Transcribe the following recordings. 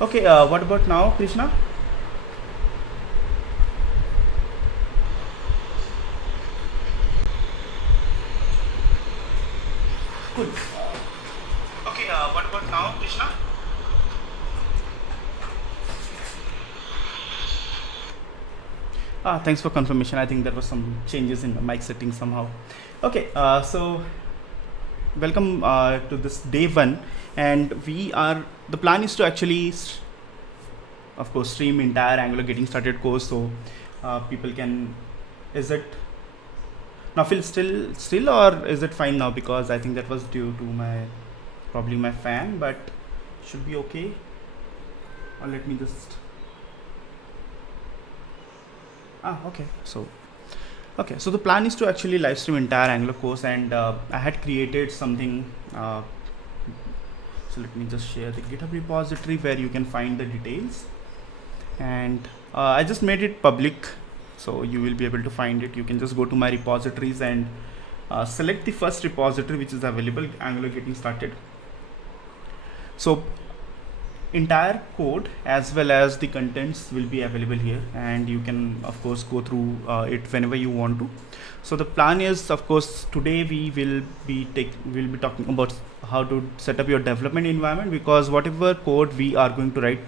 Okay, what about now, Krishna? Cool. Okay, what about now, Krishna? Thanks for confirmation. I think there was some changes in the mic settings somehow. Okay, so welcome to this day one, and the plan is to actually, of course, stream entire Angular Getting Started course, so people can. Is it now feel still, or is it fine now? Because I think that was due to my probably my fan, but should be okay. Or let me just. Okay. So the plan is to actually live stream entire Angular course, and I had created something. So let me just share the GitHub repository where you can find the details, and I just made it public, so you will be able to find it. You can just go to my repositories and select the first repository which is available, Angular Getting Started. So entire code as well as the contents will be available here, and you can of course go through it whenever you want to. So the plan is, of course, today we'll be talking about how to set up your development environment, because whatever code we are going to write,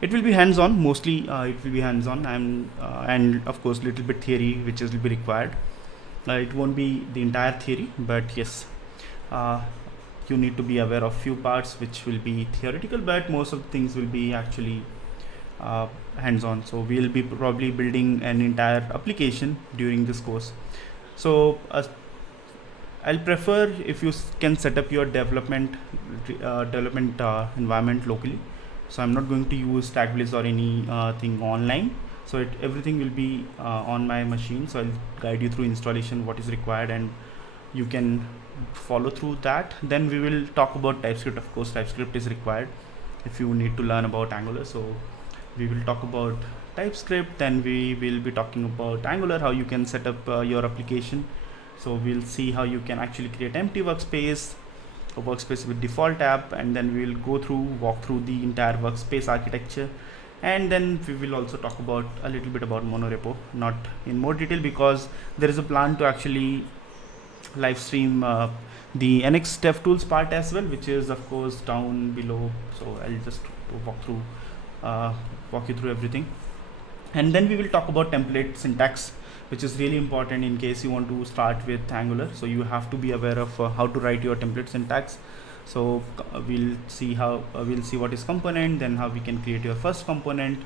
it will be hands-on mostly. It will be hands-on, and of course little bit theory which will be required. It won't be the entire theory, but yes, uh, you need to be aware of few parts which will be theoretical, but most of the things will be actually hands-on. So we'll be probably building an entire application during this course. So I'll prefer if you can set up your development environment locally. So I'm not going to use Stackbliss or any thing online. So everything will be on my machine. So I'll guide you through installation, what is required, and you can follow through that. Then we will talk about TypeScript. Of course, TypeScript is required if you need to learn about Angular. So we will talk about TypeScript. Then we will be talking about Angular, how you can set up your application. So we'll see how you can actually create empty workspace, a workspace with default app, and then we will walk through the entire workspace architecture. And then we will also talk about a little bit about monorepo, not in more detail, because there is a plan to actually live stream the NX DevTools part as well, which is of course down below. So I'll just walk through walk you through everything, and then we will talk about template syntax, which is really important in case you want to start with Angular. So you have to be aware of how to write your template syntax. So we'll see what is component, then how we can create your first component.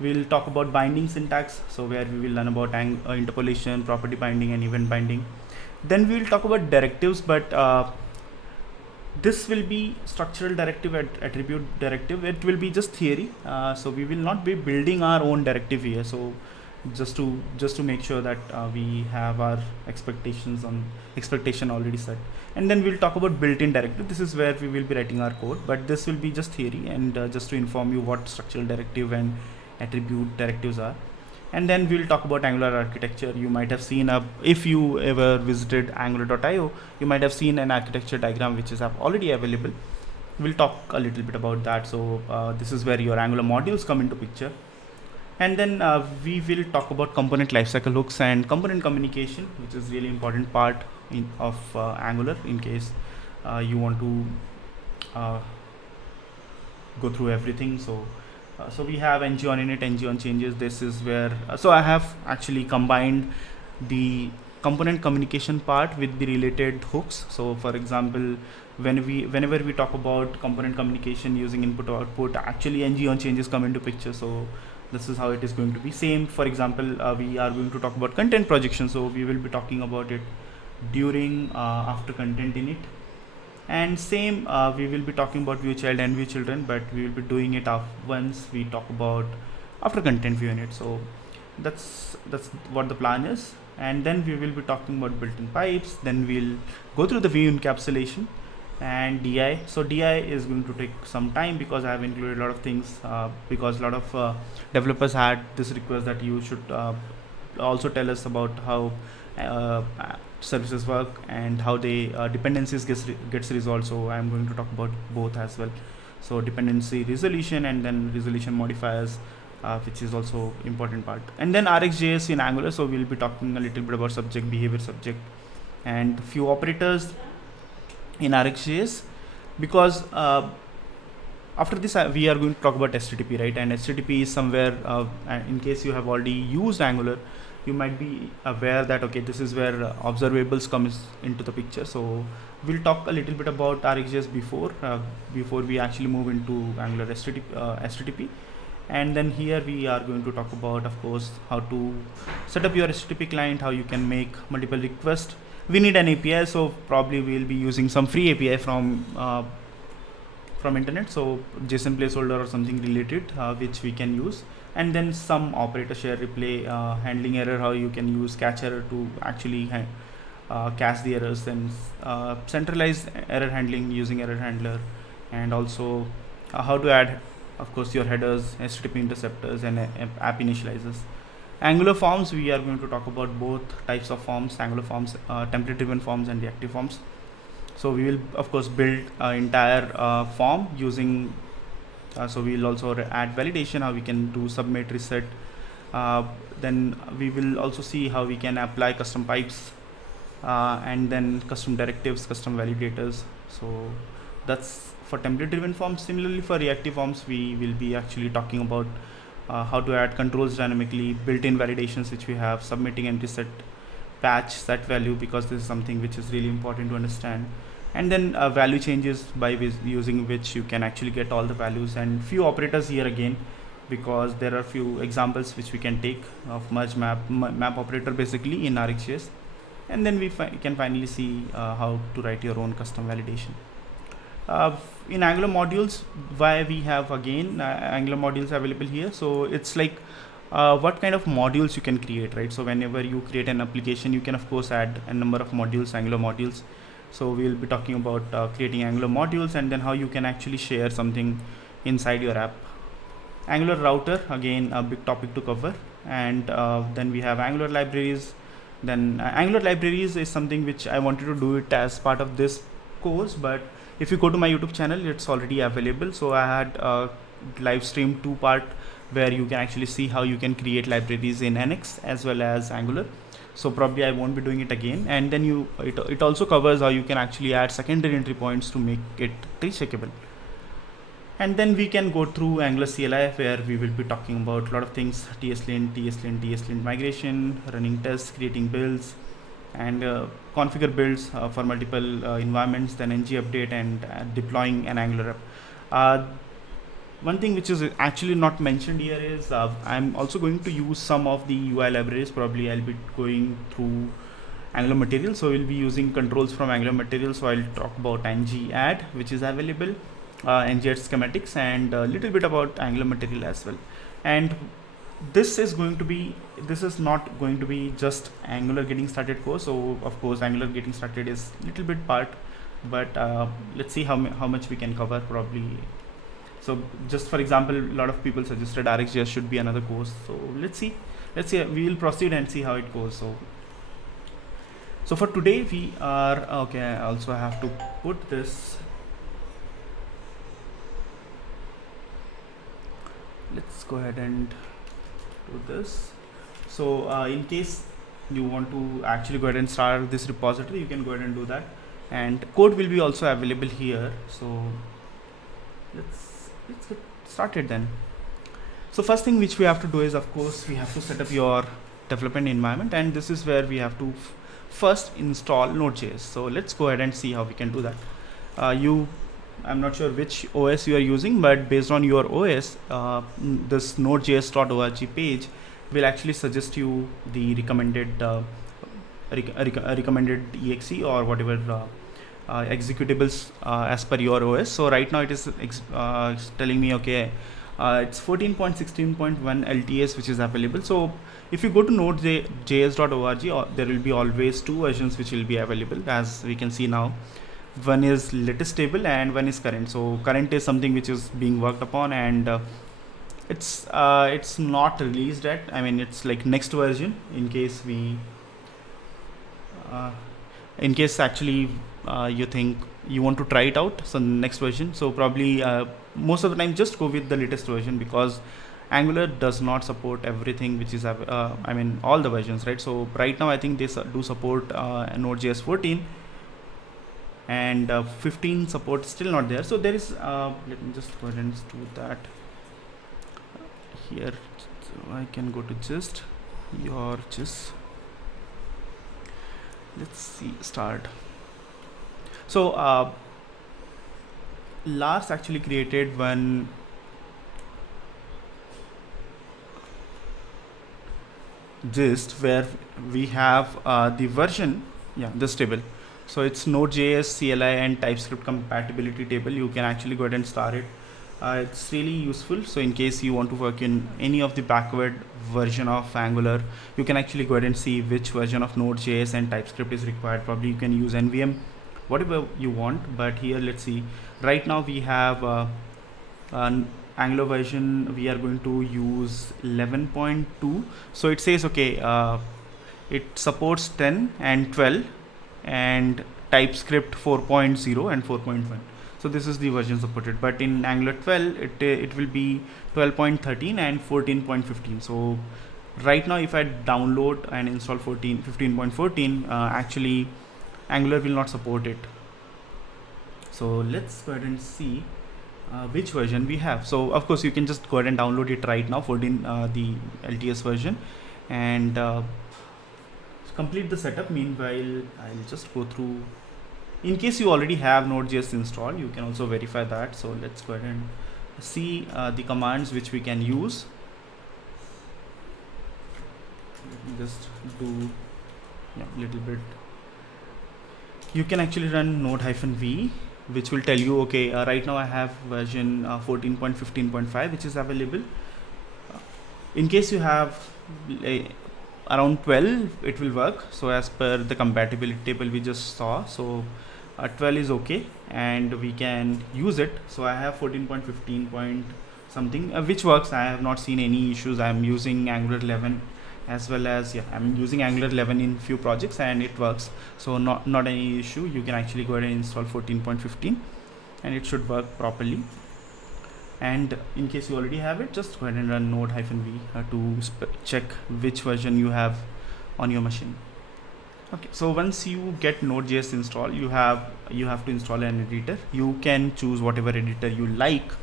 We'll talk about binding syntax, so where we will learn about interpolation, property binding, and event binding. Then we will talk about directives, but this will be structural directive, attribute directive. It will be just theory, so we will not be building our own directive here. So just to make sure that we have our expectation already set. And then we'll talk about built-in directive. This is where we will be writing our code, but this will be just theory, and just to inform you what structural directive and attribute directives are. And then we'll talk about Angular architecture. You might have seen if you ever visited angular.io, you might have seen an architecture diagram which is already available. We'll talk a little bit about that. So this is where your Angular modules come into picture. And then we will talk about component lifecycle hooks and component communication, which is really important part of Angular, in case you want to go through everything. So we have ng on init, ng on changes. This is where so I have actually combined the component communication part with the related hooks. So for example, whenever we talk about component communication using input or output, actually ng on changes come into picture. So this is how it is going to be. Same, for example, we are going to talk about content projection, so we will be talking about it during after content init. And same, we will be talking about view child and view children, but we will be doing it once we talk about after content view init. So that's what the plan is. And then we will be talking about built-in pipes. Then we'll go through the view encapsulation and DI. So DI is going to take some time, because I have included a lot of things, because a lot of developers had this request that you should also tell us about how services work and how they dependencies gets resolved. So I'm going to talk about both as well. So dependency resolution and then resolution modifiers, which is also important part. And then RxJS in Angular. So we'll be talking a little bit about subject, behavior, subject, and few operators in RxJS, because after this we are going to talk about HTTP, right? And HTTP is somewhere, in case you have already used Angular, you might be aware that okay, this is where observables comes into the picture. So we'll talk a little bit about RxJS before we actually move into Angular HTTP. And then here we are going to talk about, of course, how to set up your HTTP client, how you can make multiple requests. We need an API, so probably we'll be using some free API from internet, so JSON placeholder or something related, which we can use. And then some operator, share, replay, handling error, how you can use catch error to actually catch the errors, then centralized error handling using error handler, and also how to add, of course, your headers, HTTP interceptors, and app initializers. Angular forms, we are going to talk about both types of forms, Angular forms, template driven forms and reactive forms. So we will of course build an entire form using, so we will also add validation, how we can do submit, reset. Then we will also see how we can apply custom pipes, and then custom directives, custom validators. So that's for template driven forms. Similarly, for reactive forms, we will be actually talking about how to add controls dynamically, built-in validations which we have, submitting and reset, patch set value, because this is something which is really important to understand. And then value changes, by using which you can actually get all the values, and few operators here again, because there are few examples which we can take of merge map operator basically in RxJS. And then we can finally see how to write your own custom validation. In Angular modules, why we have again Angular modules available here. So it's like what kind of modules you can create, right? So whenever you create an application, you can of course add a number of modules, Angular modules. So we'll be talking about creating Angular modules, and then how you can actually share something inside your app. Angular router, again a big topic to cover. And then we have Angular libraries. Then Angular libraries is something which I wanted to do it as part of this course, but if you go to my YouTube channel, it's already available. So I had live stream 2-part where you can actually see how you can create libraries in NX as well as Angular. So probably I won't be doing it again. And then it also covers how you can actually add secondary entry points to make it tree checkable. And then we can go through Angular CLI, where we will be talking about a lot of things: TSLint migration, running tests, creating builds, and configure builds for multiple environments, then ng update, and deploying an Angular app. One thing which is actually not mentioned here is I'm also going to use some of the UI libraries. Probably I'll be going through Angular Material, so we'll be using controls from Angular Material. So I'll talk about ng add, which is available, ng add schematics, and a little bit about Angular Material as well. And this is not going to be just Angular getting started course. So of course Angular getting started is little bit part, but let's see how much we can cover probably. So just for example, a lot of people suggested RxJS should be another course. So let's see, we will proceed and see how it goes. So for today we are okay. I also have to put this. Let's go ahead and do this. So in case you want to actually go ahead and start this repository, you can go ahead and do that, and code will be also available here. So let's get started then. So first thing which we have to do is, of course, we have to set up your development environment, and this is where we have to first install Node.js. So let's go ahead and see how we can do that. I'm not sure which OS you are using, but based on your OS, this nodejs.org page will actually suggest you the recommended exe or whatever executables as per your OS. So right now it is telling me okay, it's 14.16.1 LTS which is available. So if you go to nodejs.org, there will be always 2 versions which will be available, as we can see now. One is latest stable and one is current. So current is something which is being worked upon, and it's not released yet. I mean, it's like next version in case actually you think you want to try it out, so next version. So probably most of the time just go with the latest version, because Angular does not support everything which is I mean all the versions, right? So right now I think they do support Node.js 14, and 15 support still not there. So there is let me just go ahead and do that here. So I can go to just let's see, start. So Lars actually created one gist where we have the version, this table. So it's Node.js CLI and TypeScript compatibility table. You can actually go ahead and start it. It's really useful. So in case you want to work in any of the backward version of Angular, you can actually go ahead and see which version of Node.js and TypeScript is required. Probably you can use NVM, whatever you want. But here, let's see. Right now we have an Angular version. We are going to use 11.2. So it says, okay, it supports 10 and 12 and TypeScript 4.0 and 4.1. So this is the version supported, but in Angular 12 it will be 12.13 and 14.15. So right now if I download and install 15.14, actually Angular will not support it. So let's go ahead and see which version we have. So of course you can just go ahead and download it right now, 14 the LTS version, and complete the setup. Meanwhile, I'll just go through. In case you already have Node.js installed, you can also verify that. So let's go ahead and see the commands which we can use. Let me just do a little bit. You can actually run node-v, which will tell you, okay, right now I have version 14.15.5 which is available. In case you have around 12, it will work. So as per the compatibility table we just saw, so 12 is okay and we can use it. So I have 14.15 point something which works. I have not seen any issues. I am using Angular 11 as well as I'm using Angular 11 in few projects and it works. So not any issue. You can actually go ahead and install 14.15 and it should work properly. And in case you already have it, just go ahead and run node-v to check which version you have on your machine. Okay, so once you get Node.js installed, you have to install an editor. You can choose whatever editor you like.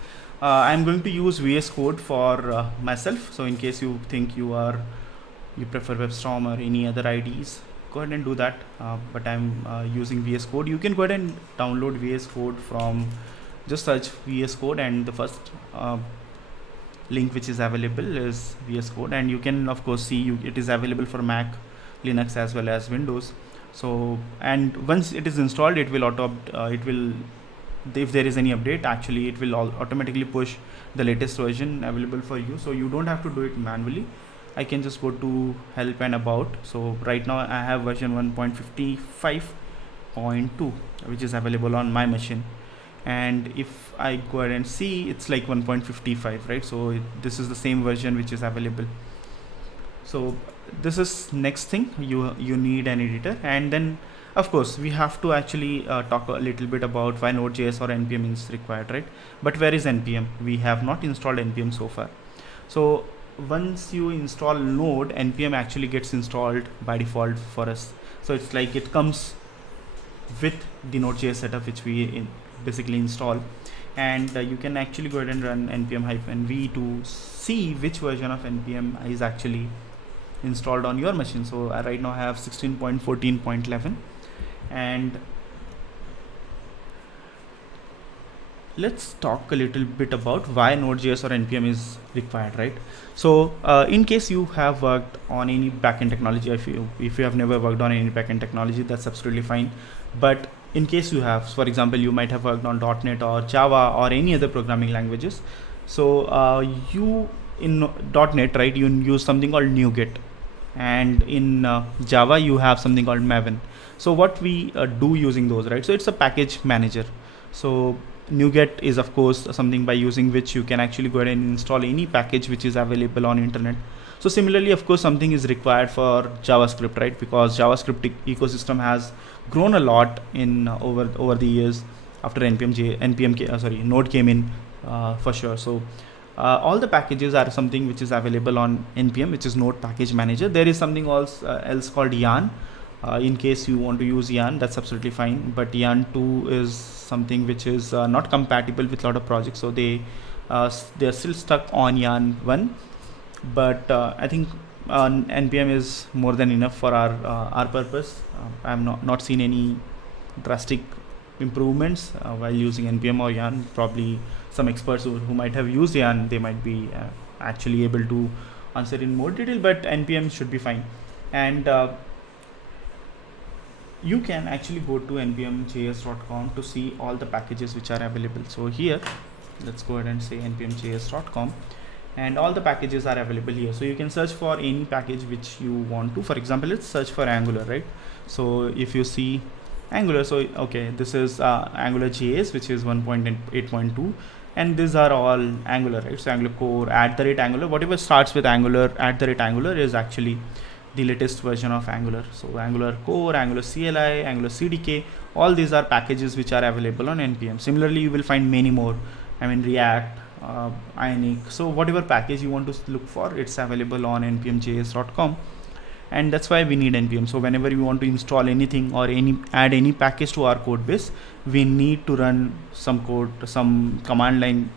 I'm going to use VS Code for myself. So in case you think you prefer WebStorm or any other IDEs, go ahead and do that. But I'm using VS Code. You can go ahead and download VS Code from, just search VS Code, and the first link which is available is VS Code, and you can of course see it is available for Mac, Linux as well as Windows. So, and once it is installed, it will if there is any update, actually it will automatically push the latest version available for you. So you don't have to do it manually. I can just go to help and about. So right now I have version 1.55.2 which is available on my machine, and if I go ahead and see, it's like 1.55, right? So this is the same version which is available. So this is next thing. You need an editor, and then of course we have to actually talk a little bit about why Node.js or npm is required, right? But where is npm? We have not installed npm so far. So once you install Node, npm actually gets installed by default for us. So it's like it comes with the Node.js setup which we basically install, and you can actually go ahead and run npm-v to see which version of npm is actually installed on your machine. So right now I have 16.14.11, and let's talk a little bit about why Node.js or npm is required, right? So in case you have worked on any backend technology, if you have never worked on any backend technology, that's absolutely fine. But in case you have, for example, you might have worked on .NET or Java or any other programming languages. So you in .NET, right, you use something called NuGet, and in Java you have something called Maven. So what we do using those, right? So it's a package manager. So NuGet is of course something by using which you can actually go ahead and install any package which is available on internet. So similarly, of course, something is required for JavaScript, right? Because JavaScript ecosystem has grown a lot in over the years after Node came in, for sure. So all the packages are something which is available on NPM, which is Node Package Manager. There is something else called Yarn. In case you want to use Yarn, that's absolutely fine. But Yarn 2 is something which is not compatible with a lot of projects, so they're still stuck on Yarn 1. But I think NPM is more than enough for our purpose. I have not seen any drastic improvements while using NPM or Yarn. Probably some experts who might have used Yarn, they might be actually able to answer in more detail, but NPM should be fine. And you can actually go to npmjs.com to see all the packages which are available. So here, let's go ahead and say npmjs.com, and all the packages are available here. So you can search for any package which you want to. For example, let's search for Angular, right? So if you see Angular, so okay, this is Angular JS, which is 1.8.2, and these are all Angular, right? So Angular core, @Angular, whatever starts with Angular, @Angular is actually the latest version of Angular. So Angular core, Angular CLI, Angular CDK, all these are packages which are available on NPM. Similarly, you will find many more. I mean, React, Ionic. So whatever package you want to look for, it's available on npmjs.com, and that's why we need NPM. So whenever we want to install anything or add any package to our code base, we need to run some code, some command line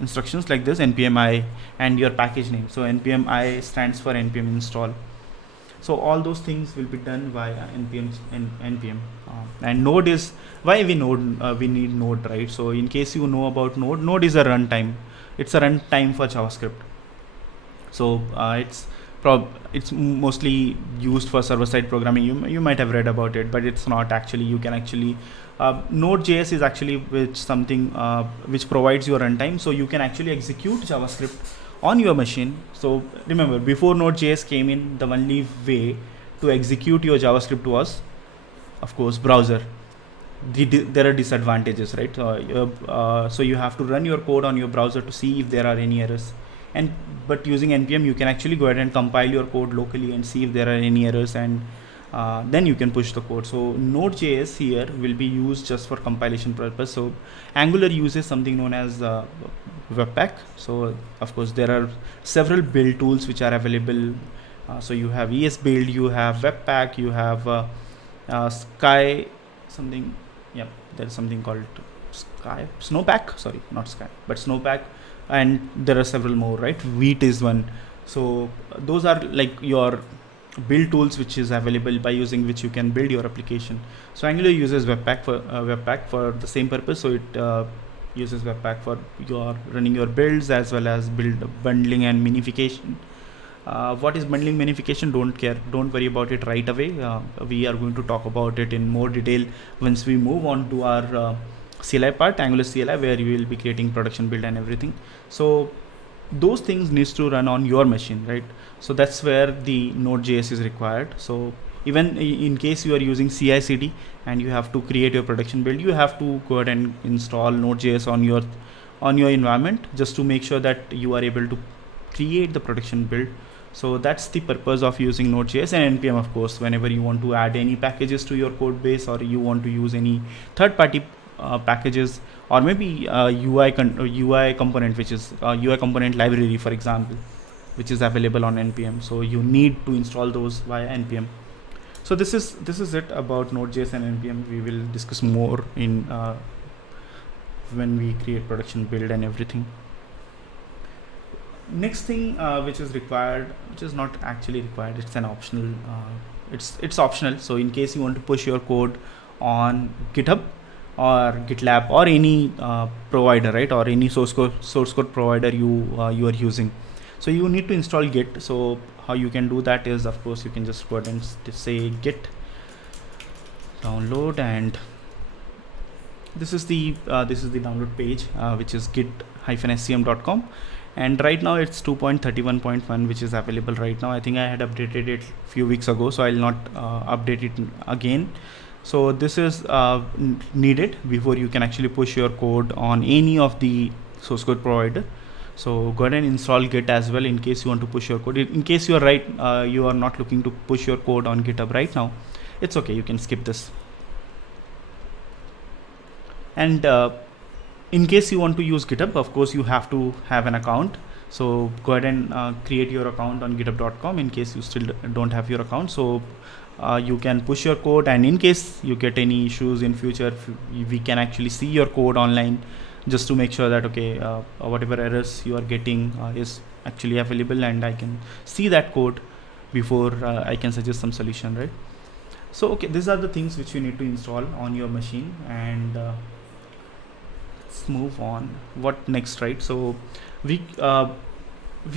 instructions like this, npm I and your package name. So npm I stands for npm install. So all those things will be done via npm. And Node is why we need Node, right? So in case you know about Node is a runtime. It's a runtime for JavaScript. So it's mostly used for server-side programming. You might have read about it, but it's not actually. You can actually Node.js is actually which provides your runtime, so you can actually execute JavaScript on your machine. So remember, before Node.js came in, the only way to execute your JavaScript was, of course, browser. There are disadvantages, right? So you have to run your code on your browser to see if there are any errors. But using NPM, you can actually go ahead and compile your code locally and see if there are any errors, and then you can push the code. So Node.js here will be used just for compilation purpose. So Angular uses something known as Webpack. So of course there are several build tools which are available. So you have ESBuild, you have Webpack, you have Sky something. Yep, there's something called Snowpack. Sorry, not Sky, but Snowpack. And there are several more, right? Vite is one. So those are like your build tools which is available by using which you can build your application. So Angular uses Webpack for the same purpose. So it uses Webpack for your running your builds as well as build bundling and minification. What is bundling minification? Don't worry about it right away. We are going to talk about it in more detail once we move on to our CLI part, Angular CLI, where you will be creating production build and everything. So those things needs to run on your machine, right? So that's where the Node.js is required. So even in case you are using CI/CD and you have to create your production build, you have to go ahead and install Node.js on your environment just to make sure that you are able to create the production build. So that's the purpose of using Node.js. And NPM, of course, whenever you want to add any packages to your code base, or you want to use any third-party packages, or maybe UI component, which is UI component library, for example, which is available on NPM. So you need to install those via NPM. So this is it about Node.js and NPM. We will discuss more in when we create production build and everything. Next thing which is required, which is not actually required, it's an optional. It's optional. So in case you want to push your code on GitHub or GitLab or any provider, right, or any source code provider you are using, so you need to install Git. So how you can do that is, of course, you can just go ahead and say git download, and this is the download page, which is git-scm.com. and right now it's 2.31.1, which is available right now. I think I had updated it a few weeks ago, so I'll not update it again. So this is needed before you can actually push your code on any of the source code provider. So go ahead and install Git as well in case you want to push your code. In case you are you are not looking to push your code on GitHub right now, it's okay, you can skip this. And in case you want to use GitHub, of course you have to have an account. So go ahead and create your account on github.com in case you still don't have your account. So you can push your code, and in case you get any issues in future, we can actually see your code online, just to make sure that okay, whatever errors you are getting is actually available, and I can see that code before I can suggest some solution, right? So okay, these are the things which you need to install on your machine. And let's move on. What next, right? So we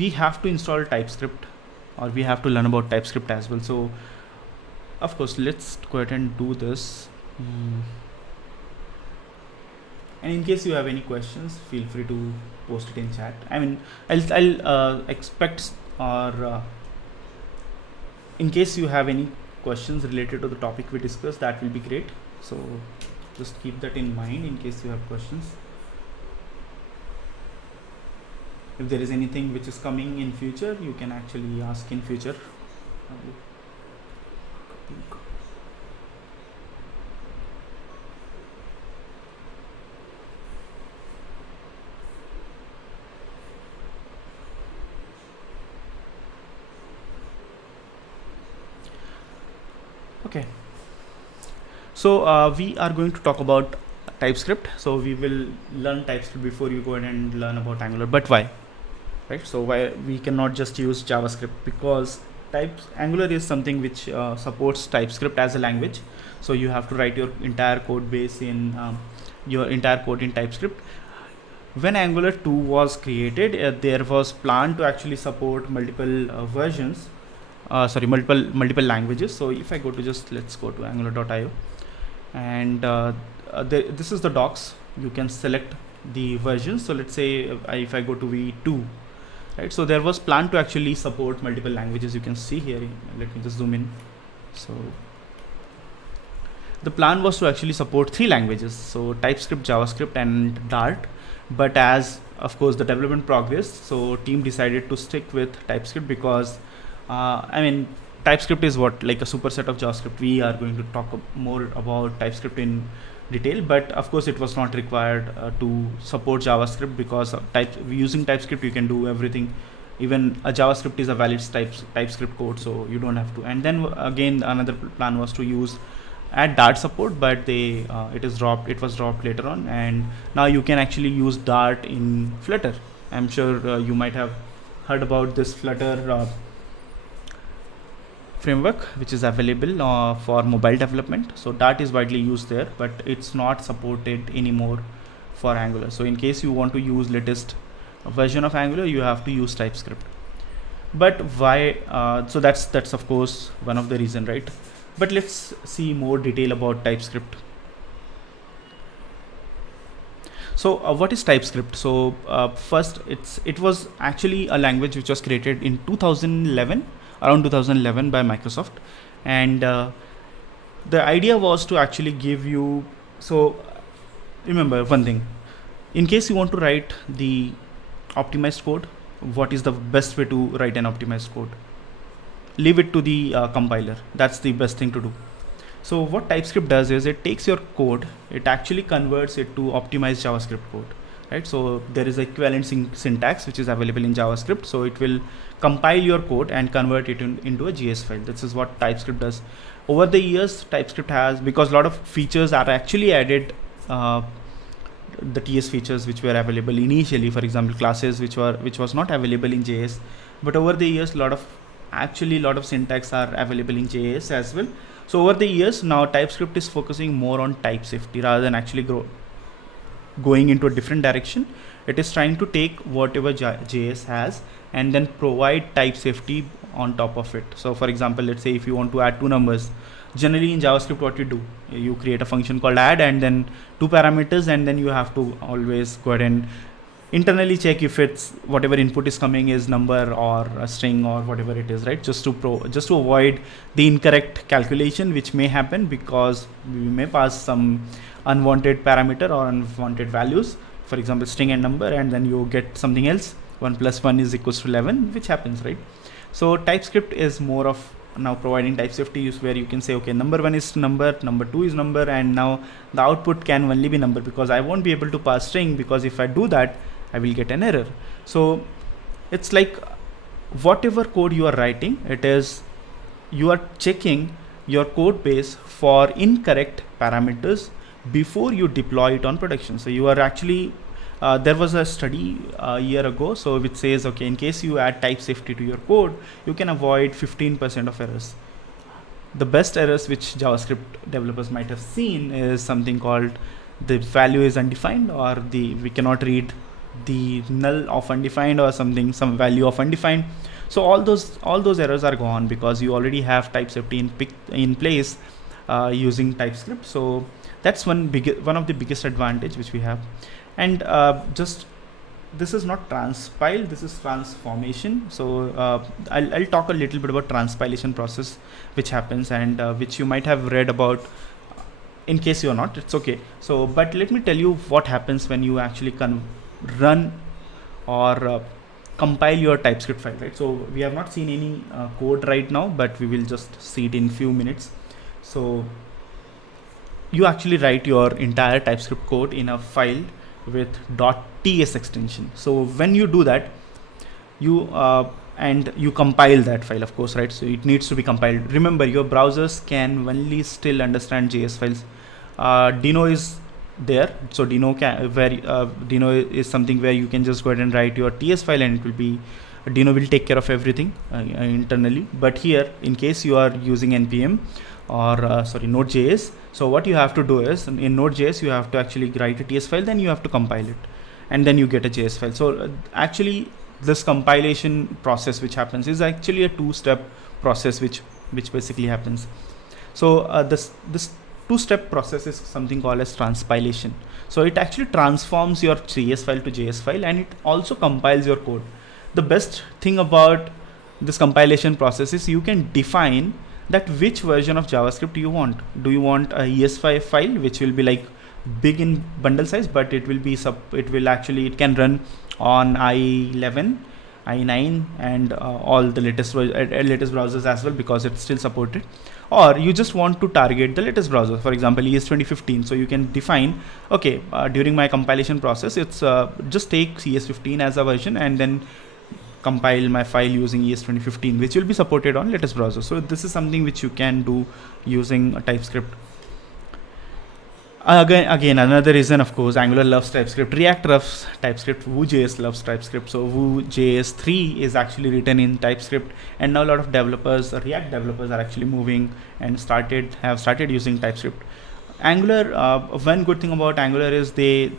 have to install TypeScript, or we have to learn about TypeScript as well. So of course, let's go ahead and do this. And in case you have any questions, feel free to post it in chat. I mean, I'll expect, or in case you have any questions related to the topic we discussed, that will be great. So just keep that in mind in case you have questions. If there is anything which is coming in future, you can actually ask in future. Okay, so we are going to talk about TypeScript. So we will learn TypeScript before you go ahead and learn about Angular. But why? Right? So why we cannot just use JavaScript? Because Angular is something which supports TypeScript as a language. So you have to write your entire code base in TypeScript. When Angular 2 was created, there was plan to actually support multiple versions. Multiple languages. So if I go to let's go to angular.io, and this is the docs. You can select the versions. So let's say if I go to v2, right? So there was plan to actually support multiple languages. You can see here. Let me just zoom in. So the plan was to actually support 3 languages. So TypeScript, JavaScript, and Dart. But as of course the development progressed, so team decided to stick with TypeScript because TypeScript is like a superset of JavaScript. We are going to talk more about TypeScript in detail, but of course it was not required to support JavaScript, because using TypeScript you can do everything. Even a JavaScript is a valid TypeScript code, so you don't have to. And then again, another plan was to add Dart support, but it was dropped later on, and now you can actually use Dart in Flutter. I'm sure you might have heard about this Flutter framework, which is available for mobile development. So Dart is widely used there, but it's not supported anymore for Angular. So in case you want to use latest version of Angular, you have to use TypeScript. But why? So that's of course one of the reason, right? But let's see more detail about TypeScript. So what is TypeScript? So first, it was actually a language which was created in around 2011 by Microsoft, and the idea was to actually give you. So remember one thing: in case you want to write the optimized code, what is the best way to write an optimized code? Leave it to the compiler. That's the best thing to do. So what TypeScript does is it takes your code, it actually converts it to optimized JavaScript code, right? So there is equivalent syntax which is available in JavaScript. So it will compile your code and convert it into a JS file. This is what TypeScript does. Over the years, TypeScript has, because a lot of features are actually added, the TS features which were available initially, for example, classes which was not available in JS, but over the years, a lot of syntax are available in JS as well. So over the years, now TypeScript is focusing more on type safety rather than actually going into a different direction. It is trying to take whatever JS has and then provide type safety on top of it. So for example, let's say if you want to add 2 numbers, generally in JavaScript what you do, you create a function called add and then 2 parameters, and then you have to always go ahead and internally check if it's whatever input is coming is number or a string or whatever it is, right? Just to avoid the incorrect calculation which may happen because we may pass some unwanted parameter or unwanted values, for example string and number, and then you get something else, 1 plus 1 is equals to 11, which happens, right? So TypeScript is more of now providing type safety use where you can say, okay, number 1 is number 2 is number, and now the output can only be number because I won't be able to pass string, because if I do that I will get an error. So it's like whatever code you are writing, it is you are checking your code base for incorrect parameters before you deploy it on production. So you are actually there was a study a year ago, so which says, okay, in case you add type safety to your code, you can avoid 15% of errors. The best errors which JavaScript developers might have seen is something called the value is undefined, or we cannot read the null of undefined, or some value of undefined. So all those errors are gone because you already have type safety in place using TypeScript. So that's one of the biggest advantage which we have. And just this is not transpile, this is transformation. So I'll talk a little bit about transpilation process which happens, and which you might have read about. In case you're not, it's okay. So but let me tell you what happens when you actually run or compile your TypeScript file, right? So we have not seen any code right now, but we will just see it in few minutes. So you actually write your entire TypeScript code in a file with .ts extension. So when you do that, you compile that file, of course, right? So it needs to be compiled. Remember, your browsers can only still understand JS files. Deno is there, so Deno is something where you can just go ahead and write your TS file, and it will be Deno will take care of everything internally. But here, in case you are using npm or Node.js, so what you have to do is, in Node.js you have to actually write a TS file, then you have to compile it, and then you get a JS file. So actually this compilation process which happens is actually a two-step process which basically happens. So this two-step process is something called as transpilation. So it actually transforms your JS file to JS file, and it also compiles your code. The best thing about this compilation process is you can define that which version of JavaScript you want. Do you want a ES5 file which will be like big in bundle size, but it can run on i11, i9, and all the latest browsers as well, because it's still supported? Or you just want to target the latest browser, for example ES 2015. So you can define, okay, during my compilation process, it's just take ES15 as a version, and then compile my file using ES 2015, which will be supported on latest browser. So this is something which you can do using a TypeScript. Again, another reason, of course, Angular loves TypeScript, React loves TypeScript, Vue.js loves TypeScript. So Vue.js 3 is actually written in TypeScript, and now a lot of React developers are actually moving and have started using TypeScript. Angular, one good thing about Angular is the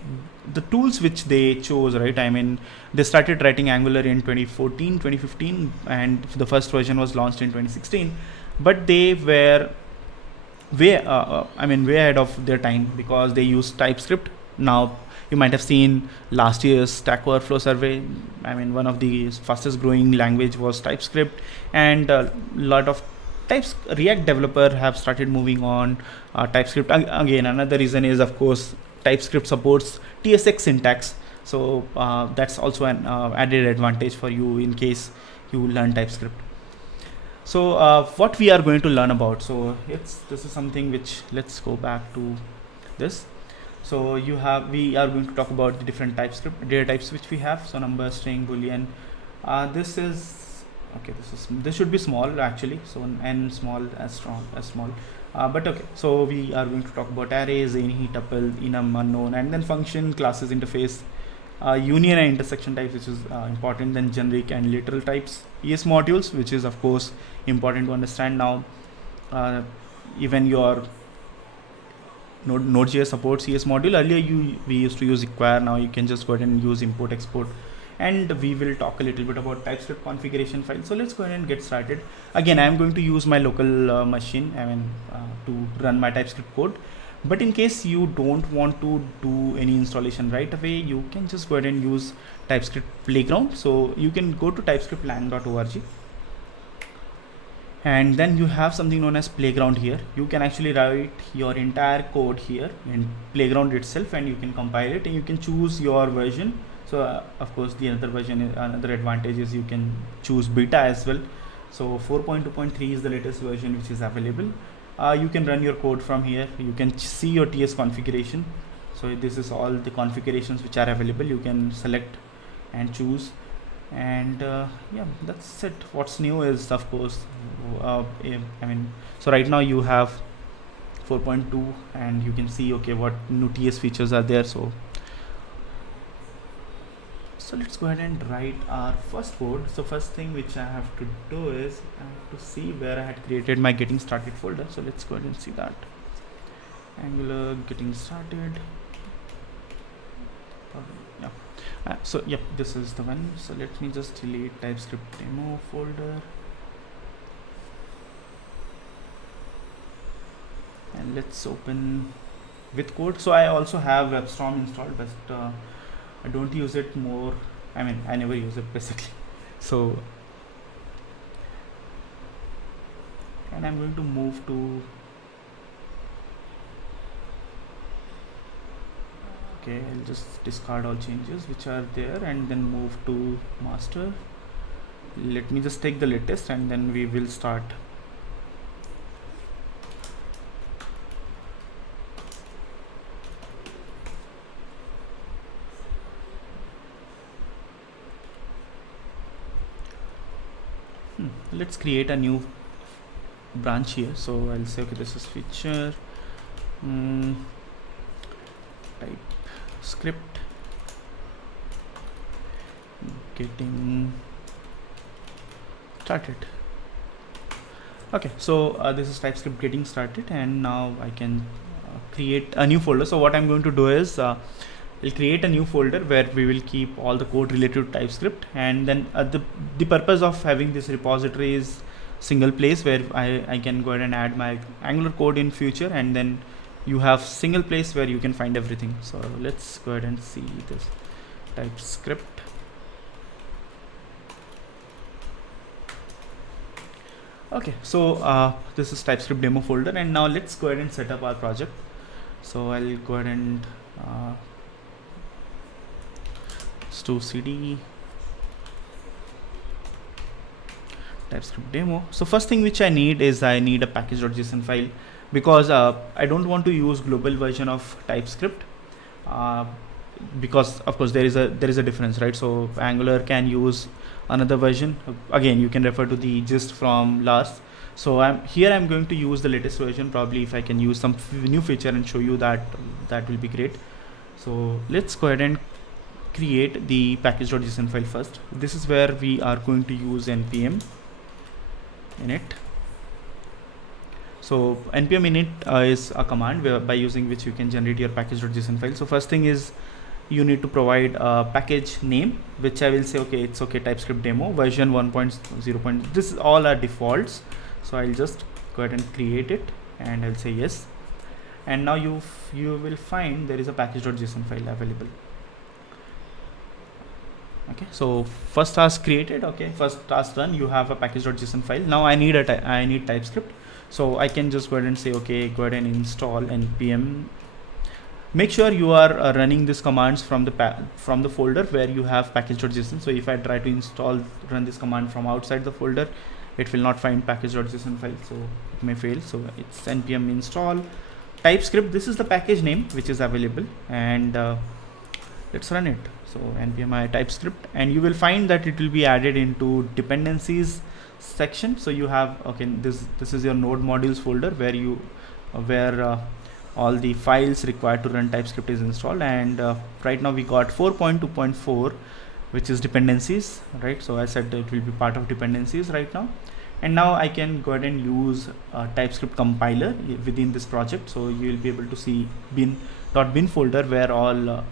tools which they chose, right? I mean, they started writing Angular in 2014, 2015, and the first version was launched in 2016, but they were way ahead of their time because they used TypeScript. Now you might have seen last year's Stack Overflow survey. I mean, one of the fastest growing language was TypeScript, and a lot of React developer have started moving on TypeScript. Again, another reason is, of course, TypeScript supports TSX syntax, so that's also an added advantage for you in case you learn TypeScript. So what we are going to learn about, so this is something which, let's go back to this. So we are going to talk about the different TypeScript data types which we have. So number, string, boolean. This should be small actually, so n small as small, but okay. So we are going to talk about arrays, any, tuple, enum, unknown, and then function, classes, interface, union and intersection types, which is important, then generic and literal types, ES modules, which is of course important to understand now. Even your Node.js supports ES module. Earlier we used to use require, now you can just go ahead and use import export. And we will talk a little bit about TypeScript configuration file. So let's go ahead and get started. Again, I am going to use my local machine to run my TypeScript code, But in case you don't want to do any installation right away, you can just go ahead and use TypeScript Playground. So you can go to typescriptlang.org, and then you have something known as Playground here. You can actually write your entire code here in Playground itself, and you can compile it, and you can choose your version. So of course the another advantage is you can choose beta as well. So 4.2.3 is the latest version which is available. You can run your code from here. You can see your TS configuration. So this is all the configurations which are available. You can select and choose, and yeah, that's it. What's new is, of course, so right now you have 4.2, and you can see okay what new TS features are there. So let's go ahead and write our first code. So first thing which I have to do is I have to see where I had created my getting started folder. So let's go ahead and see that. Angular getting started. Yeah. So yep, this is the one. So let me just delete TypeScript demo folder, and let's open with code. So I also have WebStorm installed, but I don't use it more. I never use it basically. So, and I'm going to move to, okay, I'll just discard all changes which are there and then move to master. Let me just take the latest, and then we will start. Let's create a new branch here. So I'll say okay, this is feature TypeScript getting started. Okay, so this is TypeScript getting started, and now I can create a new folder. So what I'm going to do is we'll create a new folder where we will keep all the code related to TypeScript, and then the purpose of having this repository is single place where I can go ahead and add my Angular code in future, and then you have single place where you can find everything. So let's go ahead and see this TypeScript. Okay, so this is TypeScript demo folder, and now let's go ahead and set up our project. So I'll go ahead and to cd TypeScript demo. So first thing which I need is I need a package.json file, because I don't want to use global version of TypeScript, because of course there is a difference, right? So Angular can use another version. Again, you can refer to the gist from last. So I'm going to use the latest version. Probably if I can use some new feature and show you that will be great. So let's go ahead and create the package.json file first. This is where we are going to use npm init. So npm init is a command by using which you can generate your package.json file. So first thing is you need to provide a package name, which I will say okay, it's okay, TypeScript demo version 1.0. This is all our defaults. So I'll just go ahead and create it, and I'll say yes. And now you will find there is a package.json file available. Okay, so first task created. Okay, first task done. You have a package.json file. Now I need TypeScript. So I can just go ahead and say okay, go ahead and install npm. Make sure you are running these commands from the folder where you have package.json. So if I try to run this command from outside the folder, it will not find package.json file, so it may fail. So it's npm install TypeScript. This is the package name which is available, and let's run it. So npm TypeScript, and you will find that it will be added into dependencies section. So you have okay, this is your node modules folder where all the files required to run TypeScript is installed, and right now we got 4.2.4, which is dependencies, right? So I said it will be part of dependencies right now, and now I can go ahead and use TypeScript compiler within this project. So you will be able to see bin.bin folder where all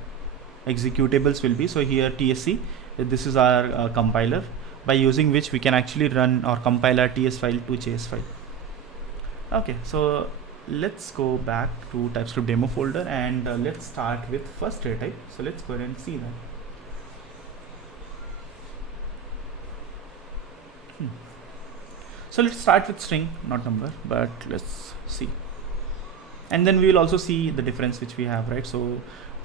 executables will be. So here tsc, this is our compiler, by using which we can actually run or compile our ts file to js file. Okay, so let's go back to TypeScript demo folder, and let's start with first data type. So let's go ahead and see that. So let's start with string, not number, but let's see. And then we will also see the difference which we have, right? So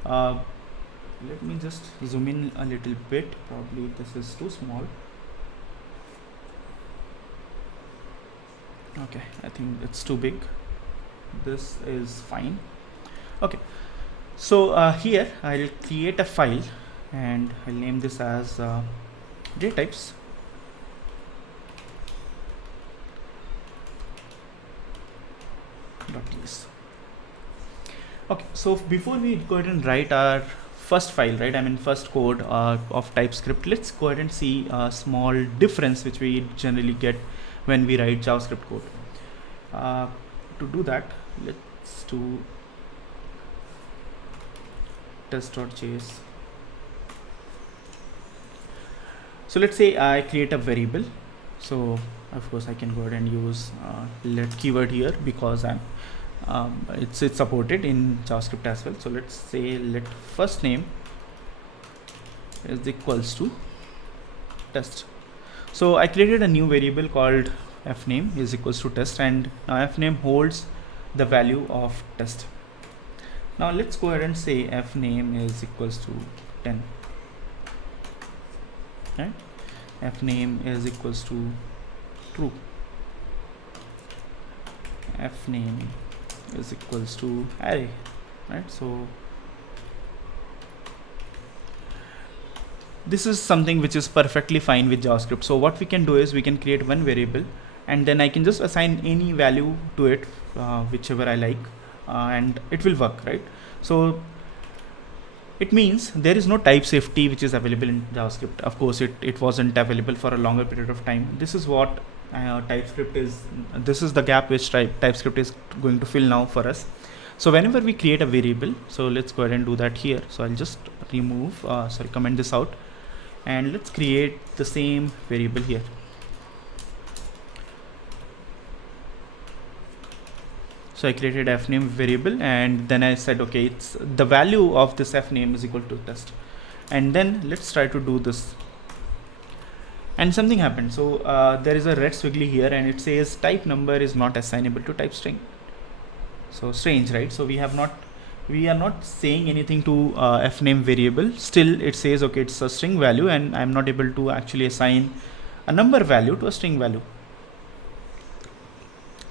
let me just zoom in a little bit. Probably this is too small. Okay, I think it's too big. This is fine. Okay, so here I'll create a file and I'll name this as data types. Okay, so before we go ahead and write our first file, right, I mean first code of TypeScript, let's go ahead and see a small difference which we generally get when we write JavaScript code. To do that, let's do test.js. So let's say I create a variable. So of course I can go ahead and use let keyword here because it's supported in JavaScript as well. So let's say let first name is equals to test. So I created a new variable called fname is equals to test, and now fname holds the value of test. Now let's go ahead and say fname is equals to 10, right? Fname is equals to true. Fname is equals to array, right? So this is something which is perfectly fine with JavaScript. So what we can do is we can create one variable and then I can just assign any value to it, whichever I like, and it will work, right? So it means there is no type safety which is available in JavaScript. Of course it wasn't available for a longer period of time. This is what TypeScript is, this is the gap which TypeScript is going to fill now for us. So whenever we create a variable, so let's go ahead and do that here. So I'll just remove, comment this out, and let's create the same variable here. So I created fname variable and then I said, okay, it's the value of this fname is equal to test. And then let's try to do this. And something happened. So there is a red squiggly here and it says type number is not assignable to type string. So strange, right? So we are not saying anything to fname variable. Still it says, okay, it's a string value and I'm not able to actually assign a number value to a string value.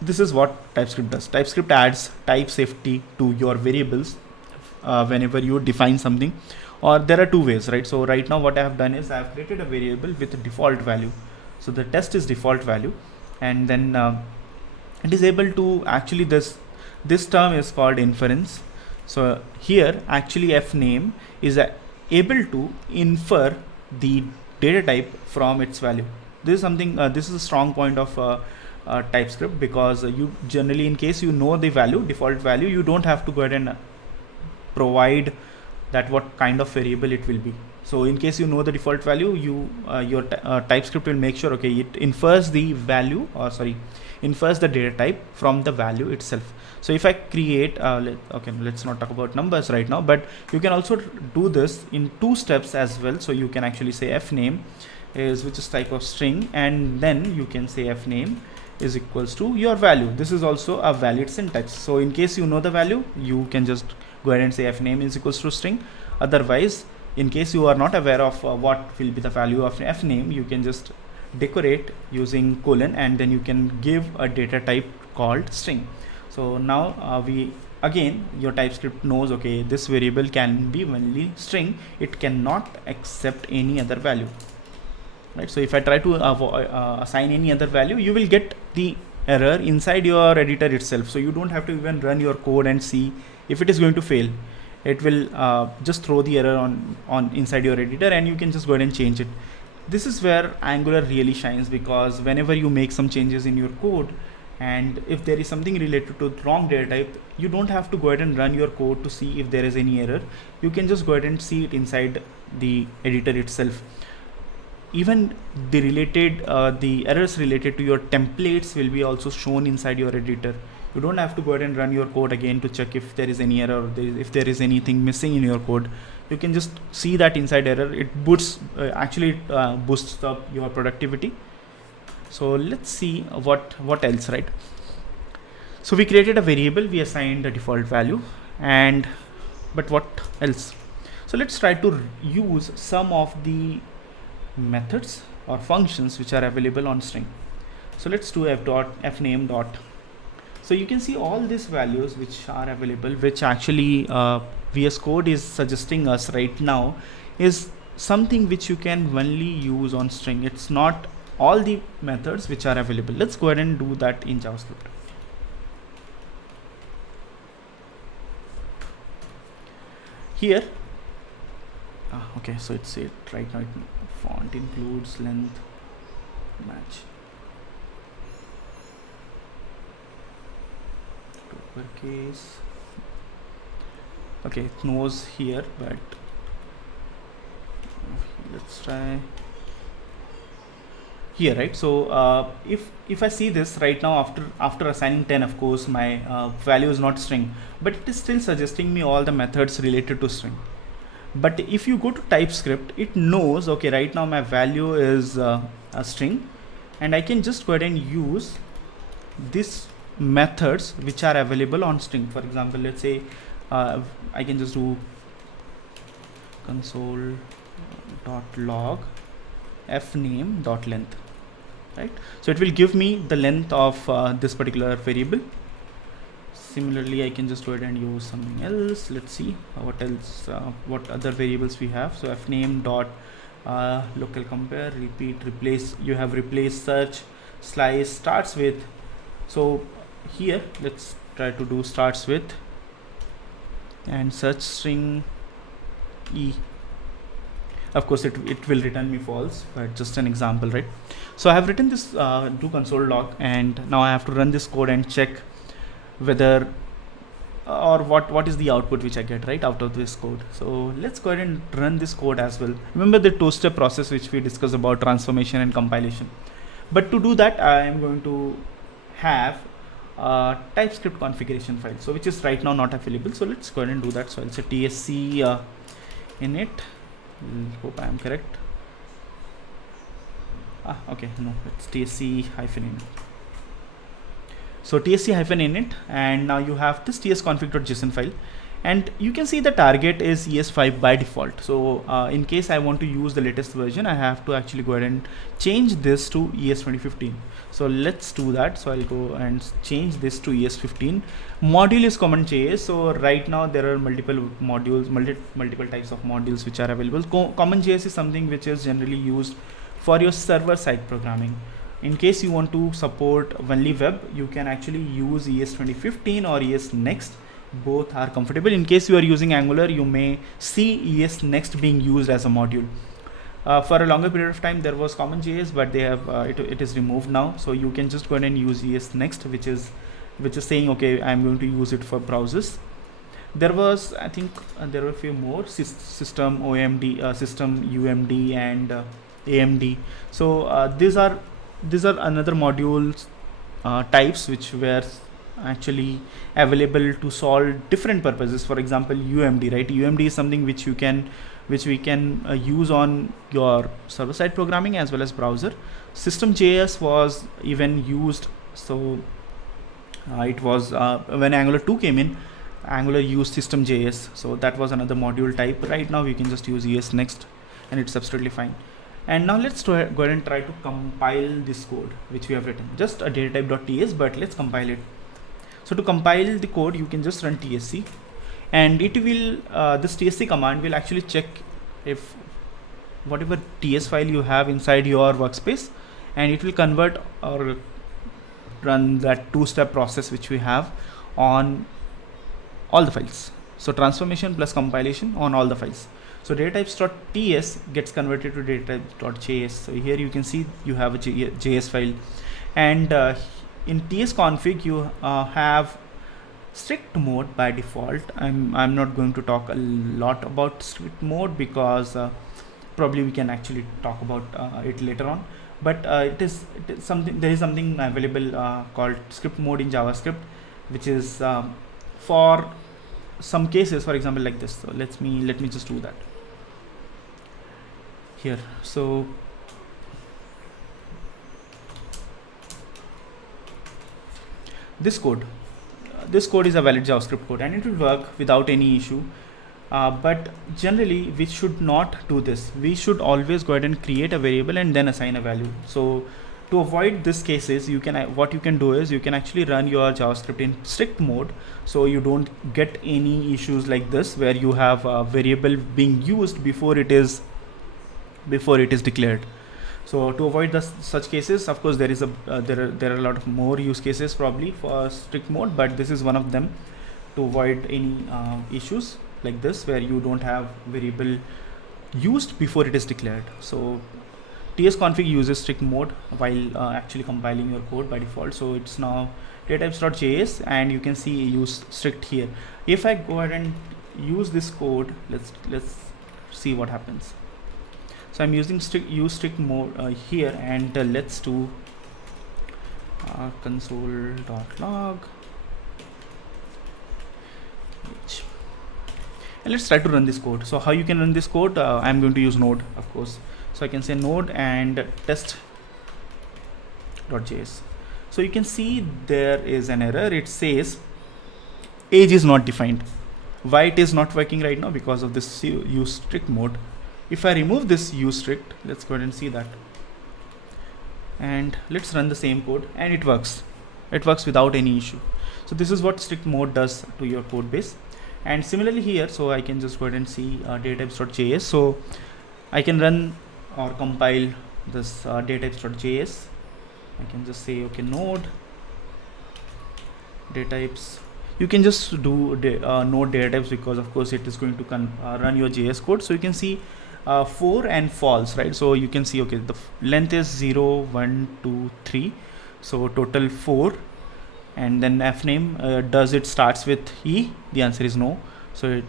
This is what TypeScript does. TypeScript adds type safety to your variables whenever you define something, or there are two ways, right? So right now what I have done is I have created a variable with a default value. So the test is default value, and then it is able to actually this term is called inference. So here actually fname is able to infer the data type from its value. This is something, this is a strong point of TypeScript, because you generally, in case you know the value, default value, you don't have to go ahead and provide that what kind of variable it will be. So in case you know the default value, your TypeScript will make sure, okay, it infers the value, or infers the data type from the value itself. So if I create, okay, let's not talk about numbers right now, but you can also do this in 2 steps as well. So you can actually say fname is which is type of string, and then you can say fname is equals to your value. This is also a valid syntax. So in case you know the value, you can just go ahead and say fname is equals to string. Otherwise, in case you are not aware of what will be the value of fname, you can just decorate using colon, and then you can give a data type called string. So now your TypeScript knows, okay, this variable can be only string, it cannot accept any other value. Right, so if I try to assign any other value, you will get the error inside your editor itself. So you don't have to even run your code and see if it is going to fail. It will just throw the error on inside your editor, and you can just go ahead and change it. This is where Angular really shines, because whenever you make some changes in your code, and if there is something related to wrong data type, you don't have to go ahead and run your code to see if there is any error. You can just go ahead and see it inside the editor itself. Even the errors related to your templates will be also shown inside your editor. You don't have to go ahead and run your code again to check if there is any error or if there is anything missing in your code. You can just see that inside error. It boosts, boosts up your productivity. So let's see what else, right? So we created a variable, we assigned a default value, but what else? So let's try to use some of the methods or functions which are available on string. So let's do fname dot. So you can see all these values which are available, which actually VS Code is suggesting us right now, is something which you can only use on string. It's not all the methods which are available. Let's go ahead and do that in JavaScript. Here, okay, so it's it right now. Font includes length match. Uppercase. Okay, it knows here, but let's try here, right? So if I see this right now, after assigning 10, of course my value is not string, but it is still suggesting me all the methods related to string. But if you go to TypeScript, it knows, okay, right now my value is a string, and I can just go ahead and use these methods which are available on string. For example, let's say I can just do console.log fname.length, right? So it will give me the length of this particular variable. Similarly, I can just go ahead and use something else. Let's see what else, what other variables we have. So fname dot local compare, repeat, replace. You have replace, search, slice, starts with. So here let's try to do starts with and search string e. Of course it will return me false, but just an example, right? So I have written this do console log, and now I have to run this code and check whether or what is the output which I get right out of this code. So let's go ahead and run this code as well. Remember the two-step process which we discussed about transformation and compilation. But to do that, I am going to have a TypeScript configuration file, so which is right now not available. So let's go ahead and do that. So I'll say tsc init. Hope I am correct. Okay, no, it's tsc-init. So tsc-init, and now you have this tsconfig.json file, and you can see the target is ES5 by default. So in case I want to use the latest version, I have to actually go ahead and change this to ES2015. So let's do that. So I'll go and change this to ES15. Module is CommonJS. So right now there are multiple modules, multiple types of modules which are available. CommonJS is something which is generally used for your server-side programming. In case you want to support only web, you can actually use ES2015 or ES Next. Both are comfortable. In case you are using Angular, you may see ES Next being used as a module. For a longer period of time there was CommonJS, but they have it is removed now. So you can just go ahead and use ES Next, which is saying, okay, I'm going to use it for browsers. There was, I think there were a few more, system OMD, system UMD, and AMD. So these are another modules types which were actually available to solve different purposes. For example, UMD, right? UMD is something which we can use on your server-side programming as well as browser. System.js was even used. So it was when Angular 2 came in, Angular used System.js. So that was another module type. Right now we can just use ES Next, and it's absolutely fine. And now let's go ahead and try to compile this code which we have written. Just a datatype.ts, but let's compile it. So to compile the code, you can just run tsc, and it will this tsc command will actually check if whatever ts file you have inside your workspace, and it will convert or run that two-step process which we have on all the files. So transformation plus compilation on all the files. So datatypes.ts gets converted to datatypes.js. So here you can see you have a JS file, and in tsconfig you have strict mode by default. I'm not going to talk a lot about strict mode because probably we can actually talk about it later on. But it is something. There is something available called script mode in JavaScript, which is for some cases, for example like this. So let me just do that here. So this code is a valid JavaScript code and it will work without any issue. But generally we should not do this. We should always go ahead and create a variable and then assign a value. So to avoid these cases, what you can do is you can actually run your JavaScript in strict mode, so you don't get any issues like this where you have a variable being used before it is declared. So to avoid such cases, of course there is there are a lot of more use cases probably for strict mode, but this is one of them to avoid any issues like this where you don't have variable used before it is declared. So tsconfig uses strict mode while actually compiling your code by default. So it's now datatypes.js and you can see use strict here. If I go ahead and use this code, let's see what happens. So I'm using use strict mode here, and let's do console.log, and let's try to run this code. So how you can run this code? I'm going to use Node, of course. So I can say Node and test.js. So you can see there is an error. It says age is not defined. Why it is not working right now? Because of this use strict mode. If I remove this use strict, let's go ahead and see that, and let's run the same code, and it works. It works without any issue. So this is what strict mode does to your code base. And similarly here, so I can just go ahead and see datatypes.js. So I can run or compile this datatypes.js. I can just say okay, node datatypes. You can just do node datatypes because of course it is going to run your JS code. So you can see 4 and false, right? So you can see okay, the length is 0, 1, 2, 3, so total 4. And then fname, does it starts with e? The answer is no, so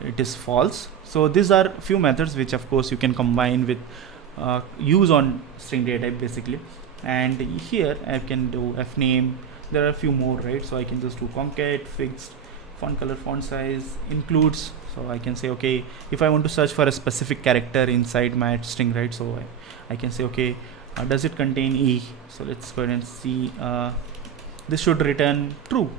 it is false. So these are few methods which of course you can combine with use on string data type basically. And here I can do fname. There are a few more, right? So I can just do concat, fixed, font color, font size, includes. So I can say okay, if I want to search for a specific character inside my string, right? So I can say okay, does it contain e? So let's go ahead and see. This should return true.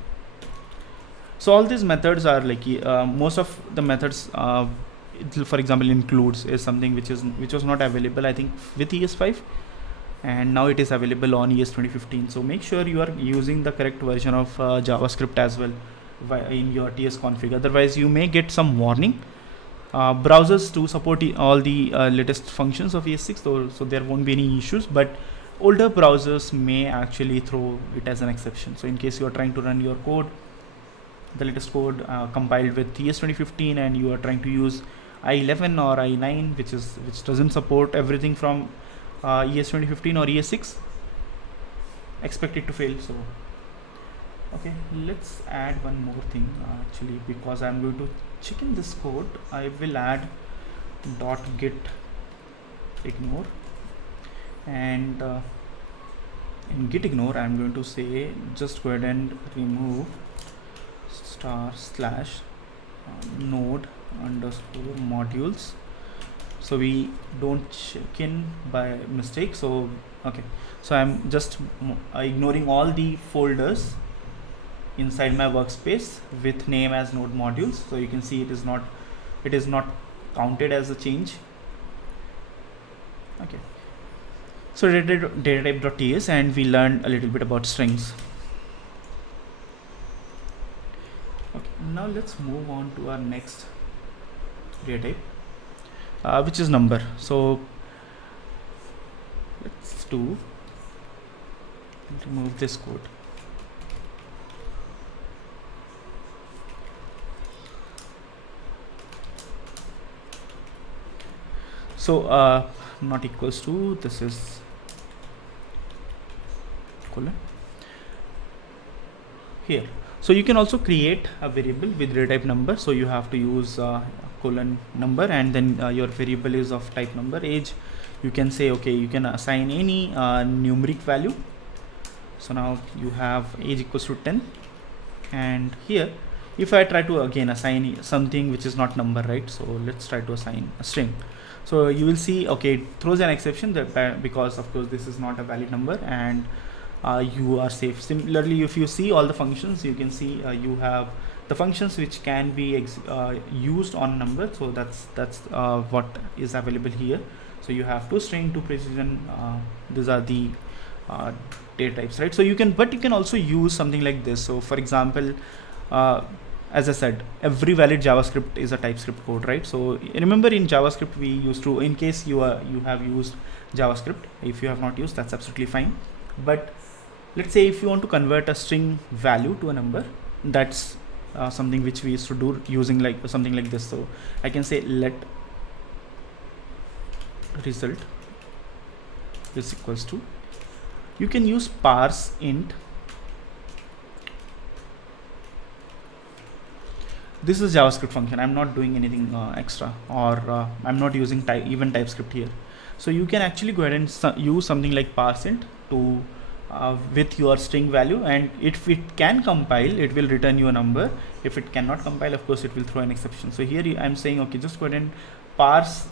So all these methods are like most of the methods, for example includes is something which was not available I think with ES5, and now it is available on ES 2015. So make sure you are using the correct version of JavaScript as well in your tsconfig, otherwise you may get some warning. Browsers do support all the latest functions of ES6, so there won't be any issues, but older browsers may actually throw it as an exception. So in case you are trying to run your code, the latest code compiled with ES 2015, and you are trying to use i11 or i9, which doesn't support everything from ES 2015 or ES6, expect it to fail. So okay, let's add one more thing actually, because I'm going to check in this code. I will add .git ignore, and in git ignore I'm going to say just go ahead and remove / node underscore modules, so we don't check in by mistake. So okay, so I'm just ignoring all the folders inside my workspace with name as node modules. So you can see it is not counted as a change. Okay, so datatype.ts, and we learned a little bit about strings. Okay, now let's move on to our next data type, which is number. So let's remove this code. So not equals to, this is colon here. So you can also create a variable with data type number. So you have to use colon number, and then your variable is of type number. Age, you can say okay, you can assign any numeric value. So now you have age equals to 10, And here if I try to again assign something which is not number, right? So let's try to assign a string. So you will see, okay, it throws an exception that because of course this is not a valid number, and you are safe. Similarly, if you see all the functions, you can see you have the functions which can be used on number. So that's what is available here. So you have to string to precision. These are the data types, right? So you can, but you can also use something like this. So for example, as I said, every valid JavaScript is a TypeScript code, right? So remember in JavaScript we used to, in case you have used JavaScript, if you have not used, that's absolutely fine. But let's say if you want to convert a string value to a number, that's something which we used to do using like something like this. So I can say let result is equals to, you can use parse int. This is JavaScript function. I'm not doing anything extra, or I'm not using even TypeScript here. So you can actually go ahead and use something like parse int to with your string value, and if it can compile, it will return you a number. If it cannot compile, of course it will throw an exception. So here I'm saying, okay, just go ahead and parse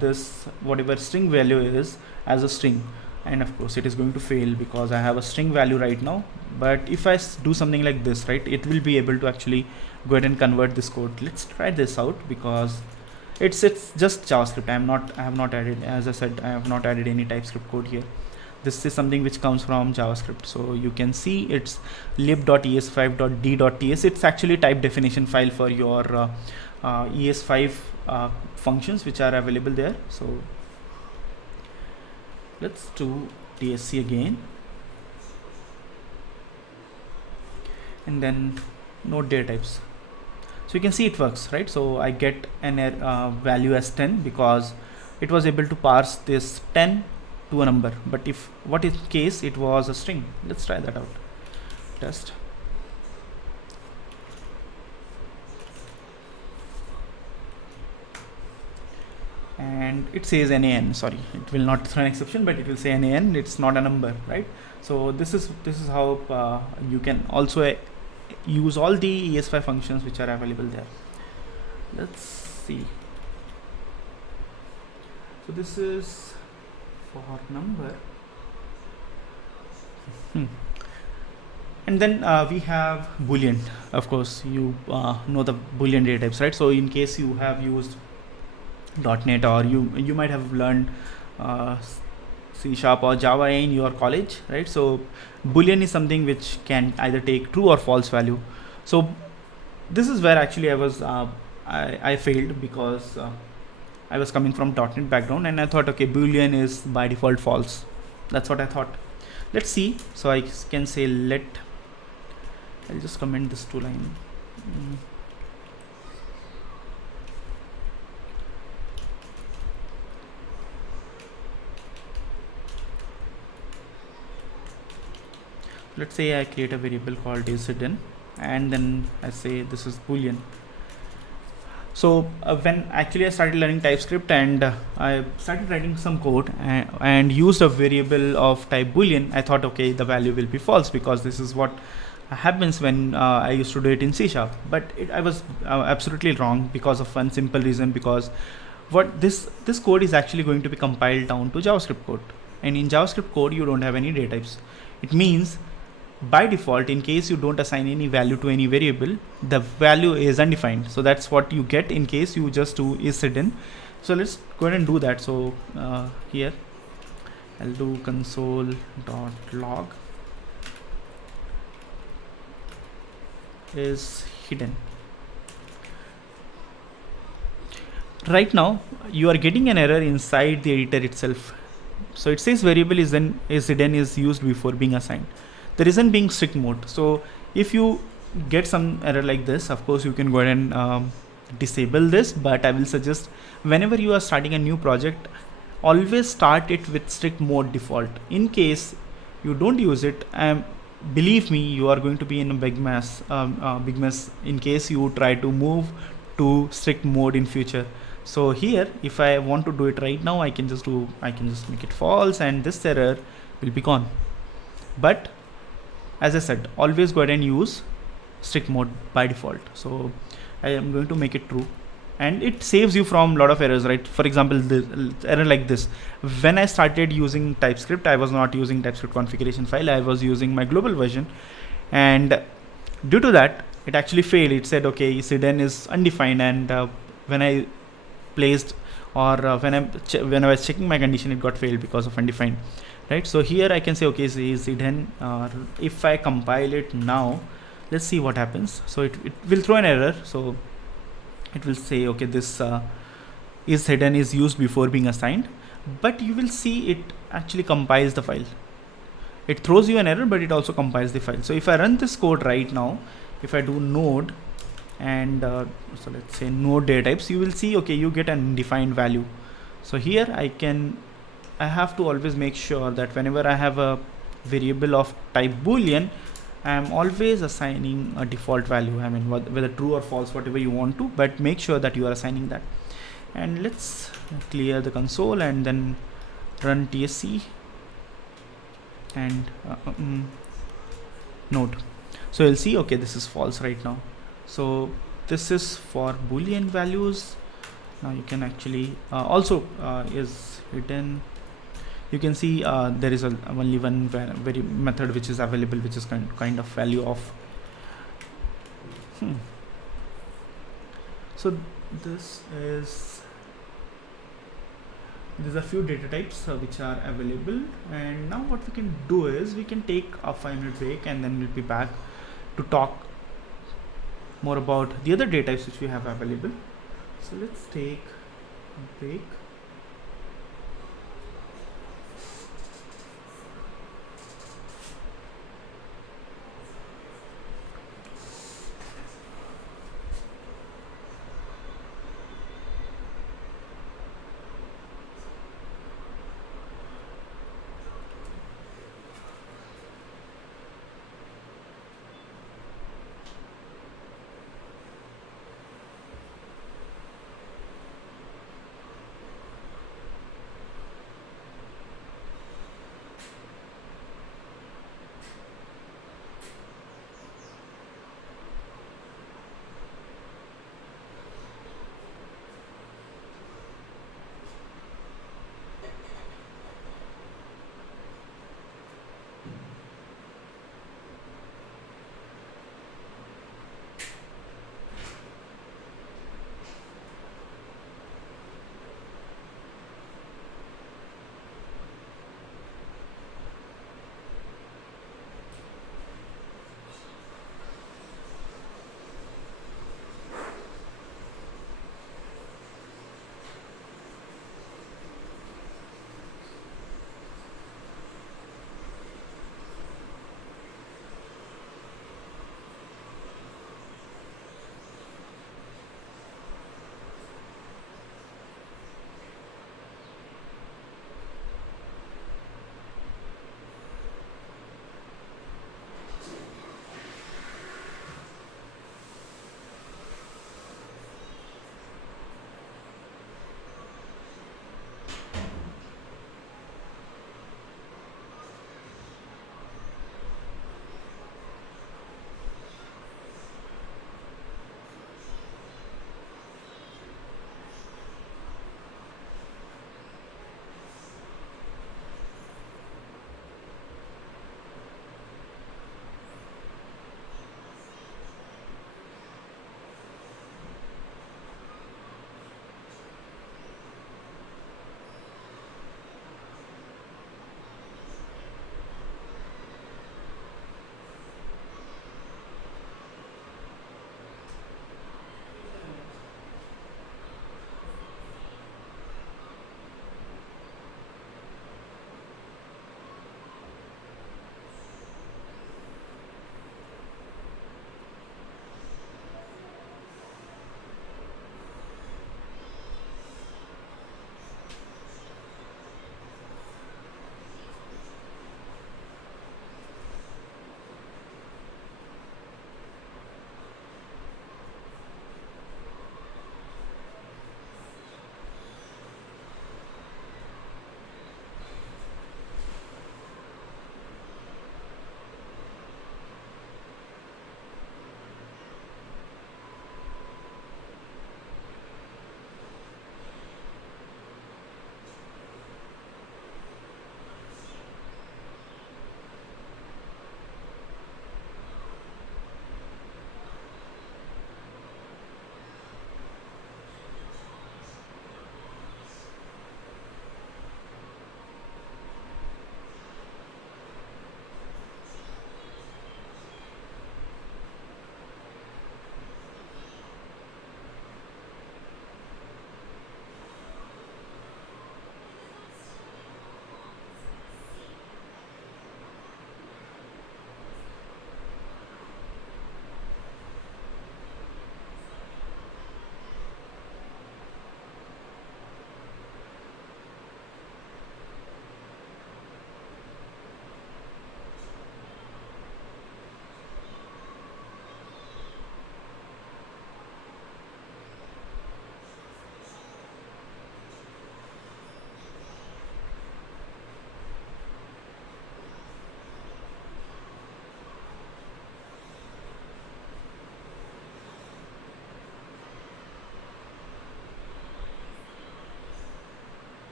this whatever string value is as a string, and of course it is going to fail because I have a string value right now. But if I do something like this, right, it will be able to actually go ahead and convert this code. Let's try this out, because it's just JavaScript. I have not added, as I said, I have not added any TypeScript code here. This is something which comes from JavaScript. So you can see it's lib.es5.d.ts. It's actually type definition file for your ES5 functions which are available there. So let's do DSC again, and then node data types. So you can see it works, right? So I get an value as 10 because it was able to parse this 10 to a number. But if what in case it was a string? Let's try that out. Test. And it says NaN. Sorry, it will not throw an exception, but it will say NaN. It's not a number, right? So this is how you can also use all the ES5 functions which are available there. Let's see. So this is for number. And then we have Boolean. Of course, you know the Boolean data types, right? So in case you have used .NET, or you might have learned C# or Java in your college, right? So Boolean is something which can either take true or false value. So this is where actually I was I failed, because I was coming from .NET background, and I thought, okay, Boolean is by default false. That's what I thought. Let's see. So I can say I'll just comment this 2 line. Let's say I create a variable called is_hidden, and then I say this is Boolean. So when actually I started learning TypeScript, and I started writing some code and used a variable of type Boolean, I thought, okay, the value will be false, because this is what happens when I used to do it in C#. But I was absolutely wrong, because of one simple reason, because what this code is actually going to be compiled down to JavaScript code, and in JavaScript code you don't have any data types. It means by default, in case you don't assign any value to any variable, the value is undefined. So that's what you get in case you just do is_hidden. So let's go ahead and do that. So here I'll do console.log is hidden. Right now you are getting an error inside the editor itself. So it says variable is hidden is used before being assigned. The reason being strict mode. So if you get some error like this, of course you can go ahead and disable this, but I will suggest whenever you are starting a new project, always start it with strict mode default. In case you don't use it, believe me, you are going to be in a big mess in case you try to move to strict mode in future. So here, if I want to do it right now, I can just make it false, and this error will be gone. But as I said, always go ahead and use strict mode by default. So I am going to make it true, and it saves you from a lot of errors, right? For example, this error like this: when I started using TypeScript, I was not using TypeScript configuration file, I was using my global version, and due to that it actually failed. It said, okay, hidden is undefined, and when I placed, or when I was checking my condition, it got failed because of undefined, right? So here I can say, okay, is hidden. If I compile it now, let's see what happens. So it will throw an error. So it will say, okay, this is hidden is used before being assigned, but you will see it actually compiles the file. It throws you an error, but it also compiles the file. So if I run this code right now, if I do node, and so let's say node data types, you will see, okay, you get an undefined value. So here I have to always make sure that whenever I have a variable of type boolean, I am always assigning a default value. I mean, whether true or false, whatever you want to, but make sure that you are assigning that. And let's clear the console and then run tsc and node. So you'll see, okay, this is false right now. So this is for boolean values. Now you can actually also is hidden. You can see there is only one very method which is available, which is kind of value of. So there's a few data types which are available, and now what we can do is we can take a 5-minute break, and then we'll be back to talk more about the other data types which we have available. So let's take a break.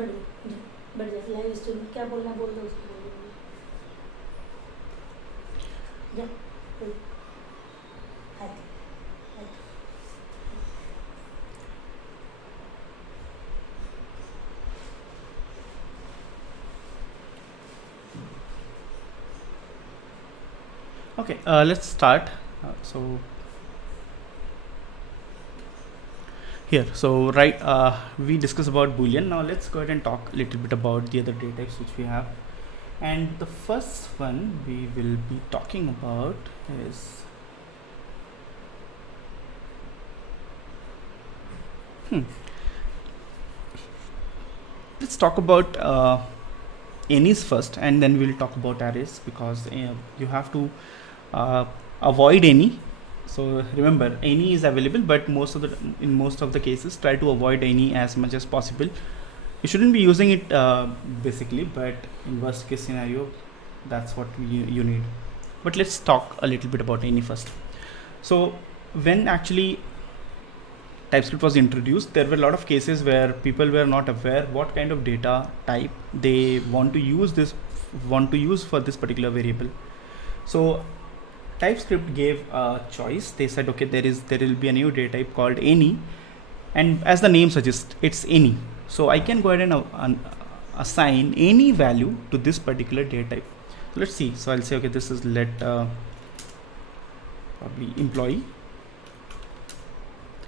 बढ़ जा live stream क्या बोलना बोल दो उसको बोल दो जा Okay, let's start. So here, so right, we discussed about Boolean. Now let's go ahead and talk a little bit about the other data types which we have. And the first one we will be talking about is let's talk about any's first, and then we'll talk about arrays, because you have to avoid any. So remember, any is available, but in most of the cases try to avoid any as much as possible. You shouldn't be using it basically, but in worst case scenario, that's what you need. But let's talk a little bit about any first. So when actually TypeScript was introduced, there were a lot of cases where people were not aware what kind of data type they want to use for this particular variable. So TypeScript gave a choice. They said, okay, there will be a new data type called any, and as the name suggests, it's any. So I can go ahead and assign any value to this particular data type. So let's see. So I'll say, okay, this is let probably employee,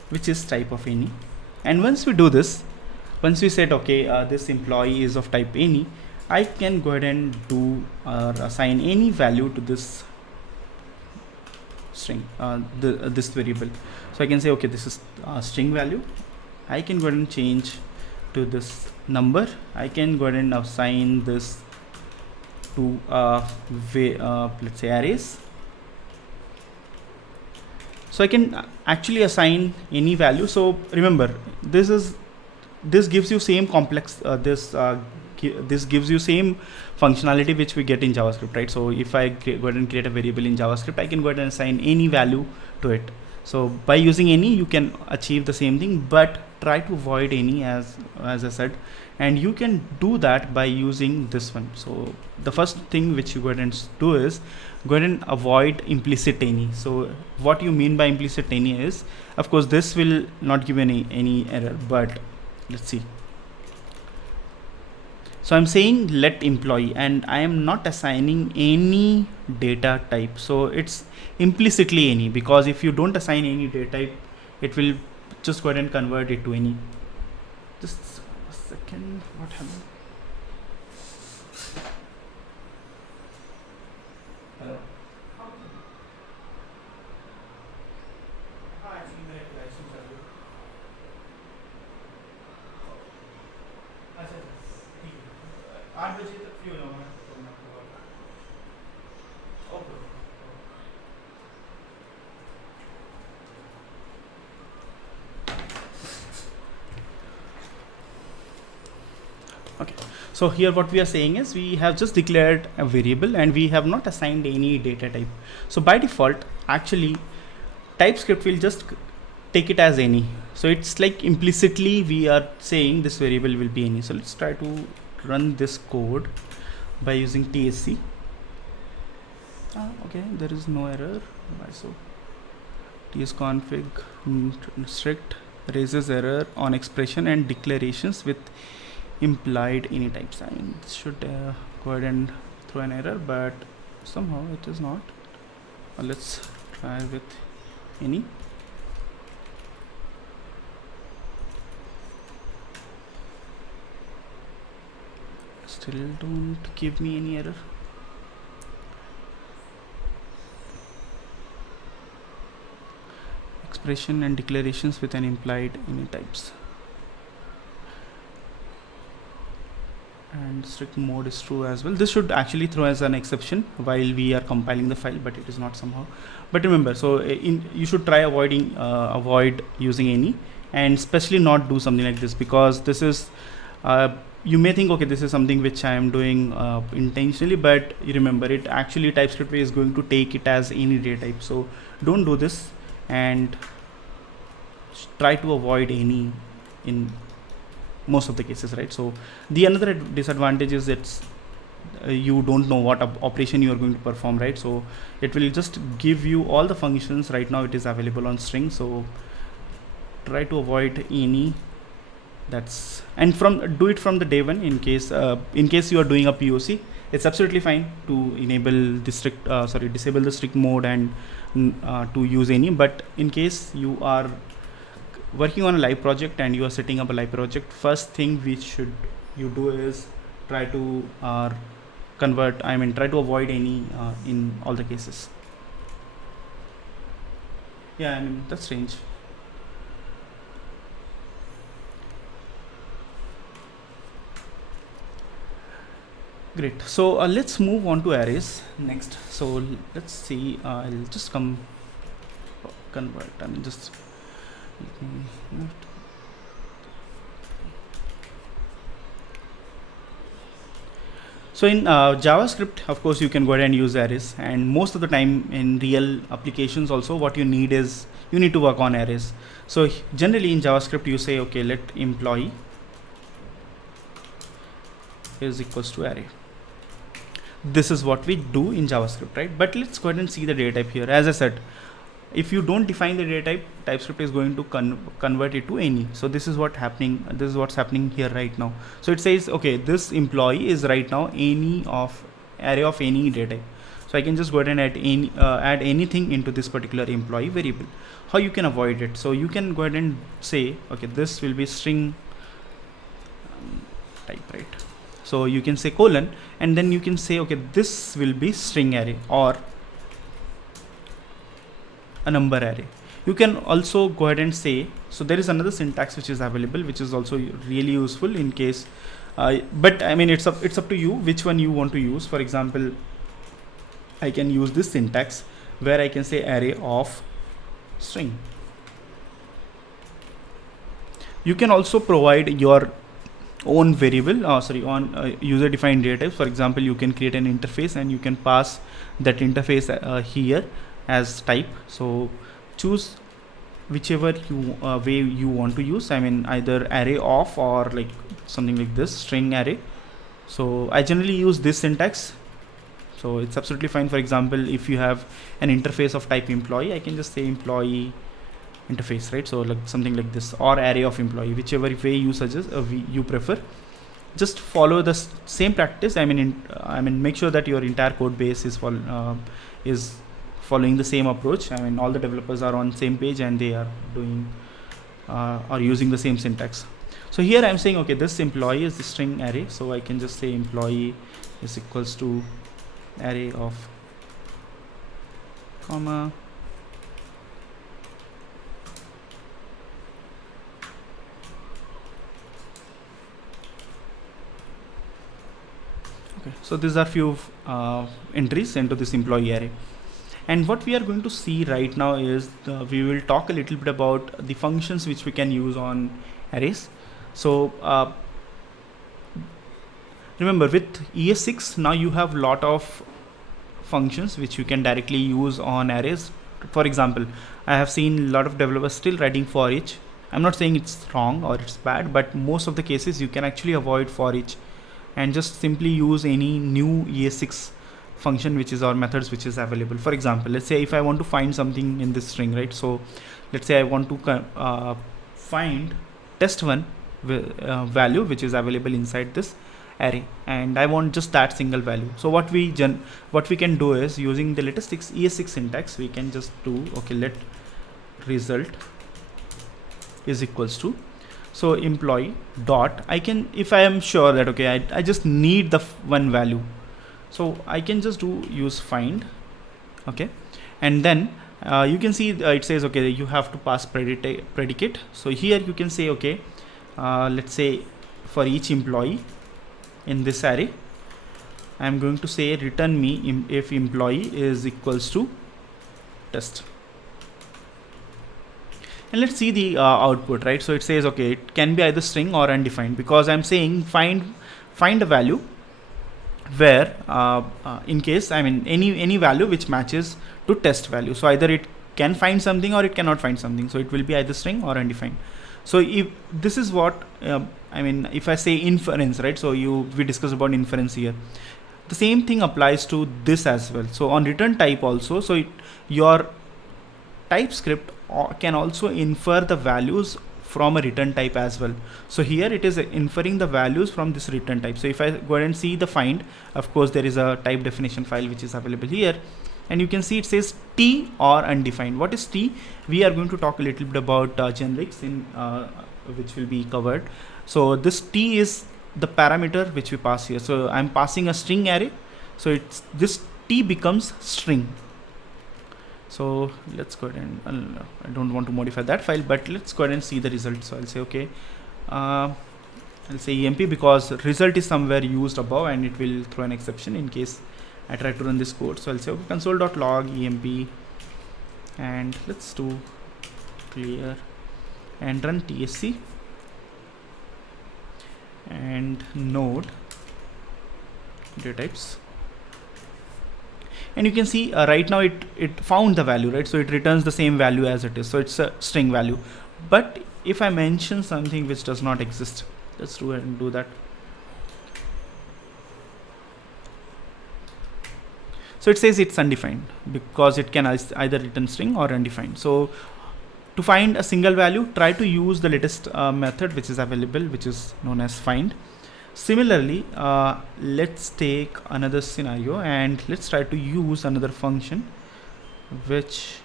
which is type of any. And once we do this, once we said, okay, this employee is of type any, I can go ahead and do assign any value to this string, this variable. So I can say, okay, this is string value. I can go ahead and change to this number. I can go ahead and assign this to let's say arrays. So I can actually assign any value. So remember, this gives you same complex this gives you same functionality which we get in JavaScript, right? So if I go ahead and create a variable in JavaScript, I can go ahead and assign any value to it. So by using any, you can achieve the same thing, but try to avoid any, as I said, and you can do that by using this one. So the first thing which you go ahead and do is go ahead and avoid implicit any. So what you mean by implicit any is, of course, this will not give any error, but let's see. So I'm saying let employee, and I am not assigning any data type. So it's implicitly any, because if you don't assign any data type, it will just go ahead and convert it to any. Just a second, what happened? Hello. Okay, so here what we are saying is we have just declared a variable and we have not assigned any data type. So by default, actually TypeScript will just take it as any. So it's like implicitly we are saying this variable will be any. So let's try to run this code by using TSC. Okay, there is no error. So tsconfig strict raises error on expression and declarations with implied any types. I mean, this should go ahead and throw an error, but somehow it is not. Let's try with any. Still don't give me any error. Expression and declarations with an implied any types. And strict mode is true as well. This should actually throw as an exception while we are compiling the file, but it is not somehow. But remember, so you should try avoid using any, and especially not do something like this, because this is you may think, okay, this is something which I am doing intentionally, but you remember, it actually TypeScript is going to take it as any data type. So don't do this, and try to avoid any in most of the cases, right? So the another disadvantage is it's you don't know what operation you are going to perform, right? So it will just give you all the functions. Right now it is available on string, so try to avoid any. That's and from do it from the day one. In case you are doing a POC, it's absolutely fine to enable the strict disable the strict mode and to use any. But in case you are working on a live project and you are setting up a live project, first thing which you do is try to try to avoid any in all the cases. Yeah, I mean that's strange. Great. So let's move on to arrays next. So let's see. I'll just convert. I mean just. So in JavaScript, of course, you can go ahead and use arrays, and most of the time in real applications also, what you need is you need to work on arrays. So generally in JavaScript, you say, okay, let employee is equals to array. This is what we do in JavaScript, right? But let's go ahead and see the data type here. As I said, if you don't define the data type, TypeScript is going to convert it to any. So this is what's happening here right now. So it says, okay, this employee is right now any of array of any data type. So I can just go ahead and add anything into this particular employee variable. How you can avoid it? So you can go ahead and say, okay, this will be string type, right? So you can say colon, and then you can say, okay, this will be string array or a number array. You can also go ahead and say, so there is another syntax which is available, which is also really useful in case, but I mean, it's up to you which one you want to use. For example, I can use this syntax where I can say array of string. You can also provide your own variable, user defined data types. For example, you can create an interface and you can pass that interface here as type. So choose whichever way you want to use. I mean, either array of or like something like this, string array. So I generally use this syntax, so it's absolutely fine. For example, if you have an interface of type employee, I can just say employee interface, right? So like something like this, or array of employee, whichever way you suggest, you prefer. Just follow the same practice. I mean, make sure that your entire code base is following the same approach. I mean, all the developers are on same page and they are doing or using the same syntax. So here I'm saying, okay, this employee is the string array, so I can just say employee is equals to array of comma okay. So these are few entries into this employee array. And what we are going to see right now is we will talk a little bit about the functions which we can use on arrays. So remember, with ES6 now you have lot of functions which you can directly use on arrays. For example, I have seen a lot of developers still writing for each. I'm not saying it's wrong or it's bad, but most of the cases you can actually avoid for each and just simply use any new ES6 function which is, or methods which is available. For example, let's say if I want to find something in this string, right? So let's say I want to find test1 value which is available inside this array, and I want just that single value. So what we can do is, using the latest ES6 syntax, we can just do, okay, let result is equals to, so employee dot, I can, if I am sure that, okay, I just need the one value, so I can just use find, okay, and then you can see it says, okay, you have to pass predicate. So here you can say, okay, let's say for each employee in this array, I am going to say return me if employee is equals to test. And let's see the output, right? So it says, okay, it can be either string or undefined, because I'm saying find a value where in case, I mean, any value which matches to test value. So either it can find something or it cannot find something. So it will be either string or undefined. So if this is what I mean, if I say inference, right? So we discussed about inference here. The same thing applies to this as well. So on return type also, so your TypeScript can also infer the values from a return type as well. So here it is inferring the values from this return type. So if I go ahead and see the find, of course there is a type definition file which is available here, and you can see it says T or undefined. What is T? We are going to talk a little bit about generics in which will be covered. So this T is the parameter which we pass here. So I'm passing a string array, so it's this T becomes string. So let's go ahead and I don't want to modify that file, but let's go ahead and see the result. So I'll say okay, I'll say emp because result is somewhere used above and it will throw an exception in case I try to run this code. So I'll say okay, console.log emp, and let's do clear and run tsc and node data types. And you can see right now it found the value, right? So it returns the same value as it is. So it's a string value. But if I mention something which does not exist, let's do it and do that. So it says it's undefined because it can either return string or undefined. So to find a single value, try to use the latest method which is available, which is known as find. Similarly, let's take another scenario and let's try to use another function which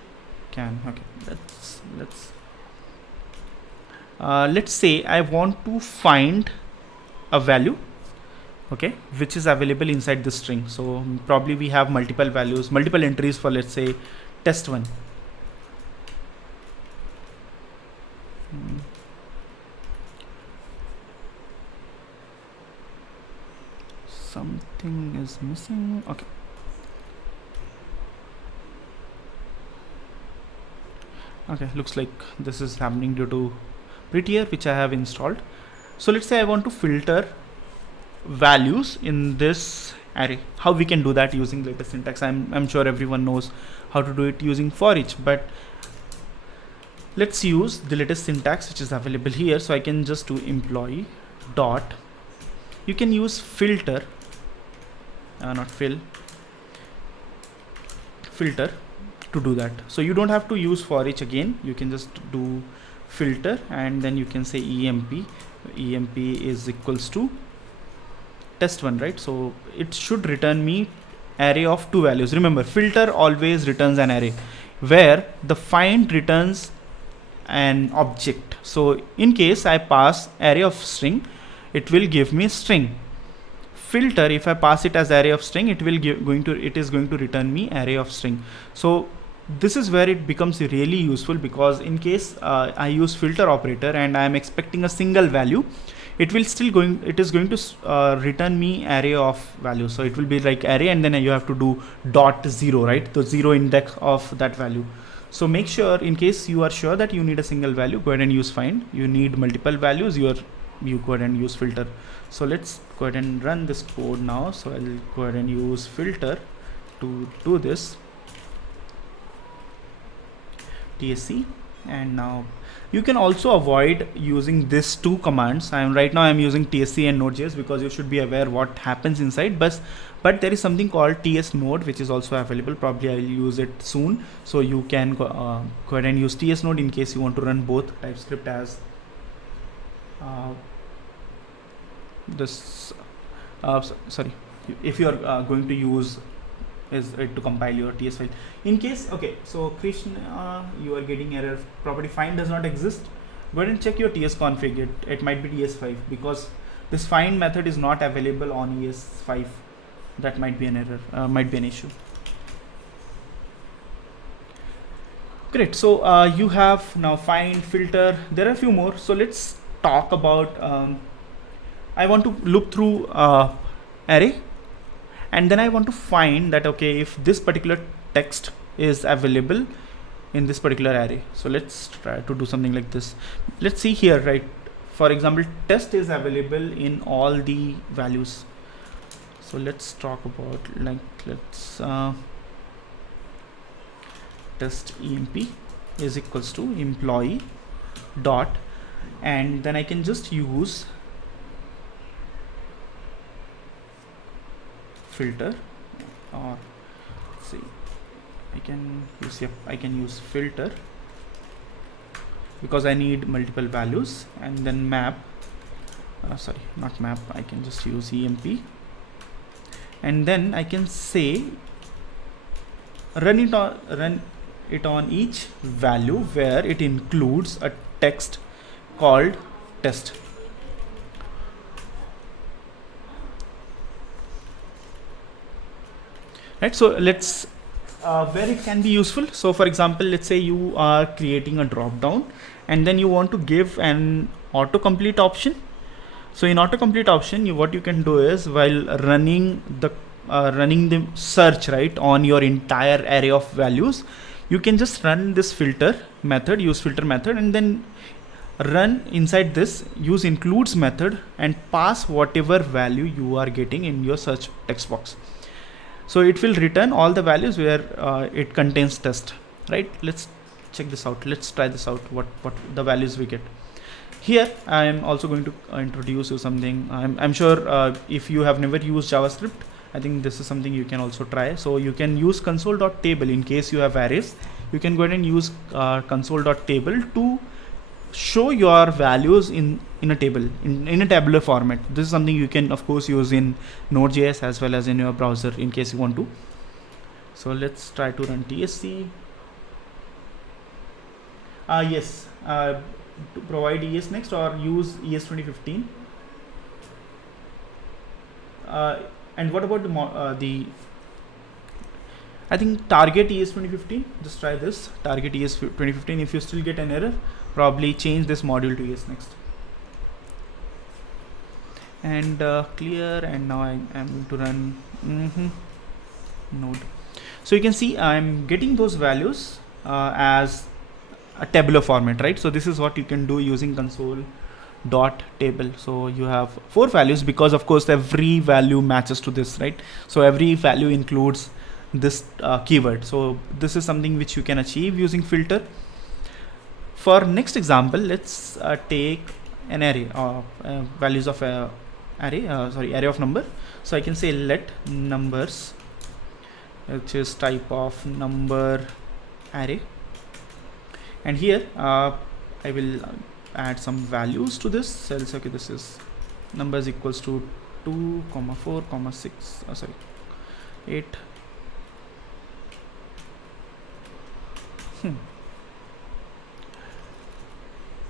can, okay, let's say I want to find a value, okay, which is available inside the string. So probably we have multiple values, multiple entries for, let's say, test1. Something is missing. Okay. Okay, looks like this is happening due to Prettier, which I have installed. So let's say I want to filter values in this array. How we can do that using latest syntax? I'm sure everyone knows how to do it using for each, but let's use the latest syntax which is available here. So I can just do employee dot. You can use filter. Not filter to do that. So you don't have to use for each again. You can just do filter and then you can say emp is equals to test1, right? So it should return me array of 2 values. Remember, filter always returns an array, where the find returns an object. So in case I pass array of string, it will give me string. Filter, if I pass it as array of string, it is going to return me array of string. So this is where it becomes really useful, because in case I use filter operator and I am expecting a single value, it is going to return me array of values. So it will be like array and then you have to do dot 0, right? The 0 index of that value. So make sure, in case you are sure that you need a single value, go ahead and use find. You need multiple values, you go ahead and use filter. So let's go ahead and run this code now. So I'll go ahead and use filter to do this tsc, and now you can also avoid using these two commands. Right now I'm using tsc and node.js because you should be aware what happens inside, but there is something called ts node which is also available. Probably I'll use it soon, so you can go ahead and use ts node in case you want to run both TypeScript as sorry, if you are going to use is it to compile your ts file. In case, okay, so Krishna, you are getting error, property find does not exist. Go ahead and check your ts config. It might be ts5, because this find method is not available on ES5. That might be an error, might be an issue. Great. So you have now find, filter. There are a few more. So let's talk about. I want to look through array, and then I want to find that, okay, if this particular text is available in this particular array. So let's try to do something like this. Let's see here, right? For example, test is available in all the values. So let's talk about, like, let's test emp is equals to employee dot, and then I can just use filter, or let's see, I can use filter because I need multiple values, and then map, sorry, not map, I can just use emp, and then I can say run it on each value where it includes a text called test. Right, so let's where it can be useful. So for example, let's say you are creating a drop down and then you want to give an autocomplete option. So in autocomplete option, what you can do is, while running the search, right, on your entire array of values, you can just run this filter method, use filter method, and then run inside this, use includes method, and pass whatever value you are getting in your search text box. So it will return all the values where it contains test, right? Let's check this out. Let's try this out, what the values we get. Here I am also going to introduce you something. I'm sure if you have never used JavaScript, I think this is something you can also try. So you can use console.table in case you have arrays. You can go ahead and use console.table to show your values in a table, in a tabular format. This is something you can of course use in Node.js as well as in your browser in case you want to. So let's try to run TSC. Yes, to provide ES next or use ES 2015. And what about the I think target ES 2015. Just try this, target ES 2015. If you still get an error, probably change this module to ES next. And clear, and now I'm going to run node. So you can see I'm getting those values as a tabular format, right? So this is what you can do using console.table. So you have 4 values because of course every value matches to this, right? So every value includes this keyword. So this is something which you can achieve using filter. For next example, let's take an array values of array of number. So I can say let numbers, which is type of number array, and here I will add some values to this. So I'll say, okay, this is numbers equals to 2, 4, 6, 8.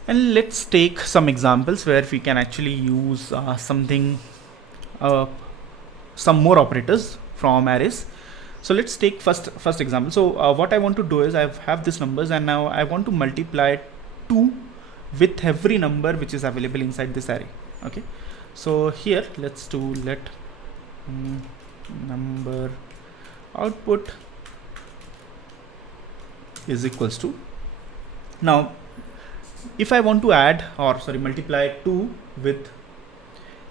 And let's take some examples where we can actually use some more operators from arrays. So let's take first example. So what I want to do is I have these numbers, and now I want to multiply 2 with every number which is available inside this array. Okay, so here let's do let number output is equals to, now if I want to add multiply 2 with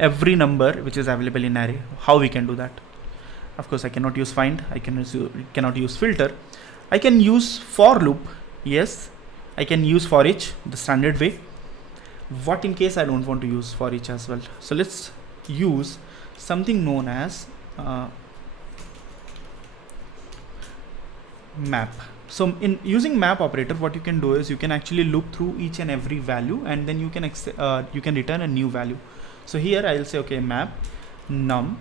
every number which is available in array, how we can do that? Of course I cannot use find, I cannot use filter. I can use for loop, yes, I can use for each the standard way. What in case I don't want to use for each as well? So let's use something known as map. So in using map operator, what you can do is you can actually loop through each and every value, and then you can return a new value. So here I'll say, okay, map num,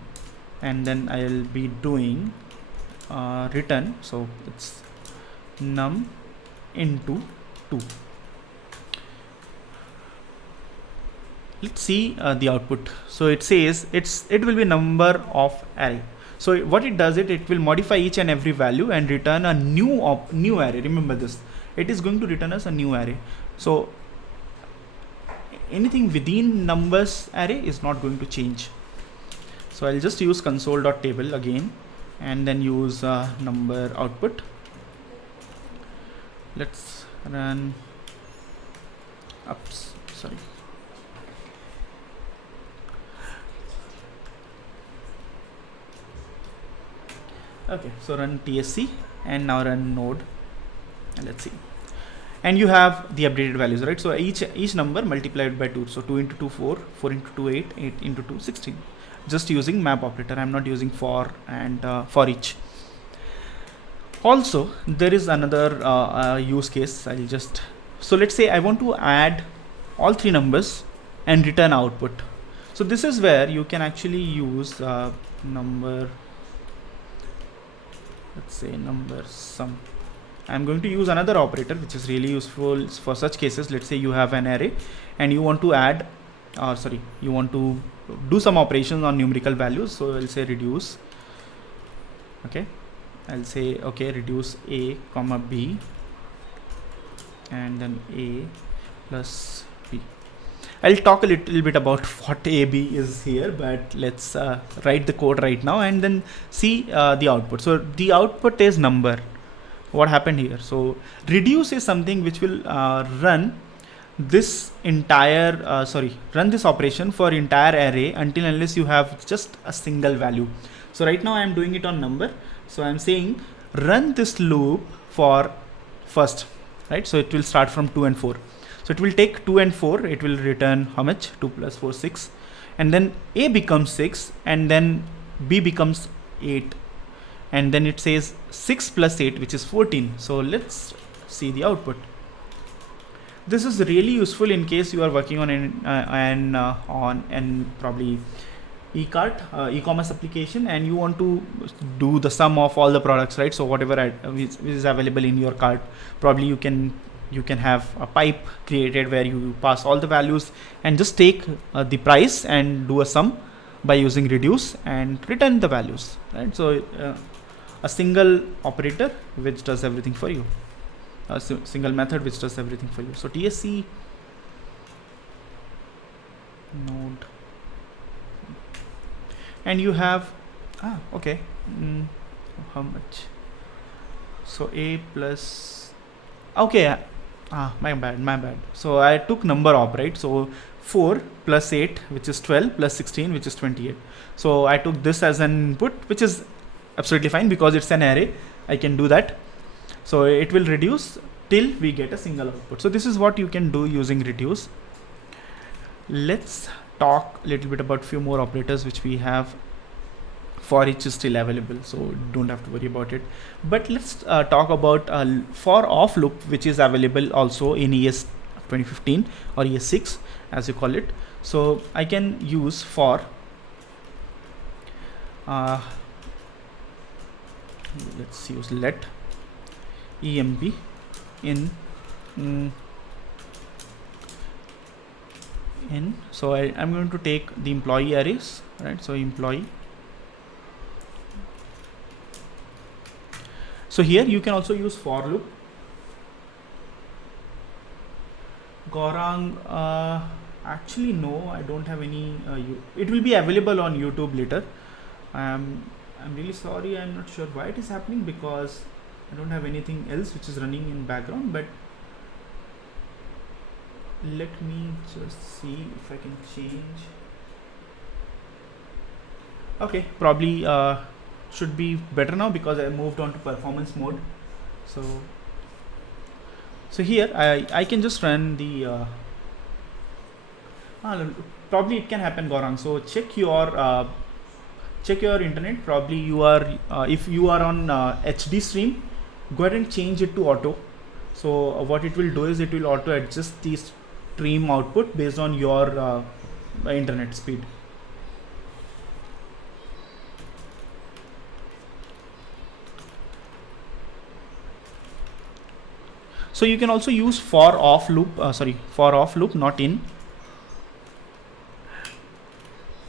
and then I'll be doing return. So it's num into 2. Let's see the output. So it says it will be number of array. So what it does, it will modify each and every value and return a new array. Remember this, it is going to return us a new array. So anything within numbers array is not going to change. So I'll just use console.table again, and then use number output. Let's run ups, sorry. Okay, so run TSC and now run node, and let's see. And you have the updated values, right? So each number multiplied by 2. So 2 into 2, 4, 4 into 2, 8, 8 into 2, 16. just using map operator. I'm not using for and for each. Also, there is another use case. I'll just, so let's say I want to add all three numbers and return output. So this is where you can actually use number, let's say number sum. I'm going to use another operator which is really useful for such cases. Let's say you have an array and you want to add, you want to do some operations on numerical values. So I'll say reduce. Okay, I'll say okay, reduce a comma b and then a plus b. I'll talk a little bit about what AB is here, but let's write the code right now and then see the output. So the output is number. What happened here? So reduce is something which will run this entire run this operation for entire array until unless you have just a single value. So right now I am doing it on number. So I'm saying run this loop for first, right? So it will start from 2 and 4. So it will take 2 and 4. It will return how much? 2 plus 4, 6. And then A becomes 6 and then B becomes 8. And then it says 6 plus 8, which is 14. So let's see the output. This is really useful in case you are working on an probably e-cart, e-commerce application, and you want to do the sum of all the products, right? So whatever is available in your cart, probably you can have a pipe created where you pass all the values and just take the price and do a sum by using reduce and return the values, right? So a single operator which does everything for you, a single method which does everything for you. So TSC node, and you have okay, how much? So a plus, okay, my bad. So I took number op, right? So 4 plus 8, which is 12, plus 16, which is 28. So I took this as an input, which is absolutely fine because it's an array. I can do that. So it will reduce till we get a single output. So this is what you can do using reduce. Let's talk a little bit about few more operators which we have. For each is still available, so don't have to worry about it. But let's talk about for off loop, which is available also in ES 2015 or ES6 as you call it. So I can use for let's use let emp in so I'm going to take the employee arrays, right? So employee. So here you can also use for loop. Gorang, actually no, I don't have any. It will be available on YouTube later. I'm really sorry, I'm not sure why it is happening because I don't have anything else which is running in background. But let me just see if I can change. Okay, probably should be better now because I moved on to performance mode. So here I can just run the probably it can happen, Gaurang. So check your internet. Probably you are if you are on HD stream, go ahead and change it to auto. So what it will do is it will auto adjust the stream output based on your internet speed. So you can also use for off loop, not in.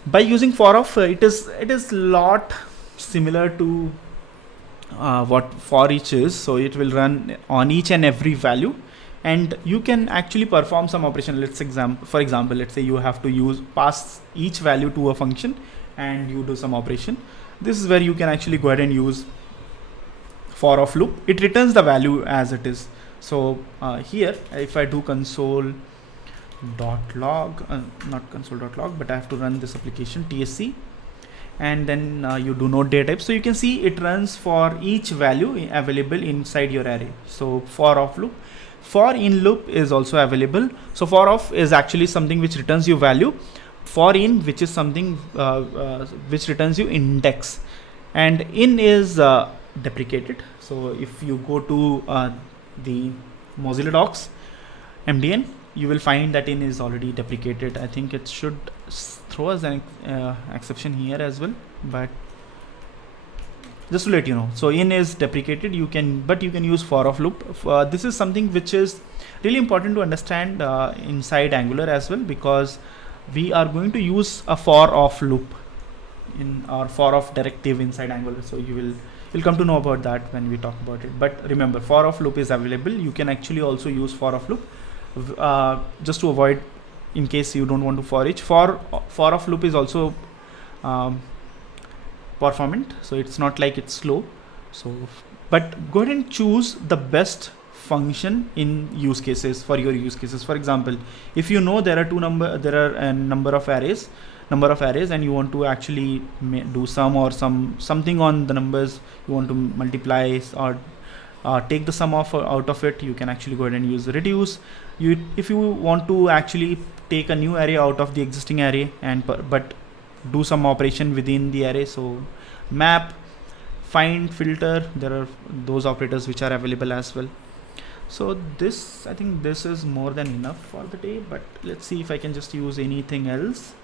By using for off, it is lot similar to what for each is. So it will run on each and every value, and you can actually perform some operation. For example, let's say you have to pass each value to a function, and you do some operation. This is where you can actually go ahead and use for off loop. It returns the value as it is. So here, if I do console.log, not console.log, but I have to run this application TSC, and then you do node data type. So you can see it runs for each value available inside your array. So for off loop, for in loop is also available. So for off is actually something which returns you value. for in, which is something which returns you index, and in is deprecated. So if you go to the Mozilla Docs MDN, you will find that in is already deprecated. I think it should throw us an exception here as well, but just to let you know, so in is deprecated. You can use for of loop. This is something which is really important to understand inside Angular as well, because we are going to use a for of loop in our for of directive inside Angular. So you'll come to know about that when we talk about it. But remember, for of loop is available. You can actually also use for of loop just to avoid, in case you don't want to for each. For of loop is also performant, so it's not like it's slow. So but go ahead and choose the best function in use cases for your use cases. For example, if you know there are a number of arrays, and you want to actually do sum or something on the numbers, you want to multiply or take the sum out of it, you can actually go ahead and use reduce. If you want to actually take a new array out of the existing array but do some operation within the array, so map, find, filter, there are those operators which are available as well. So I think this is more than enough for the day, but let's see if I can just use anything else.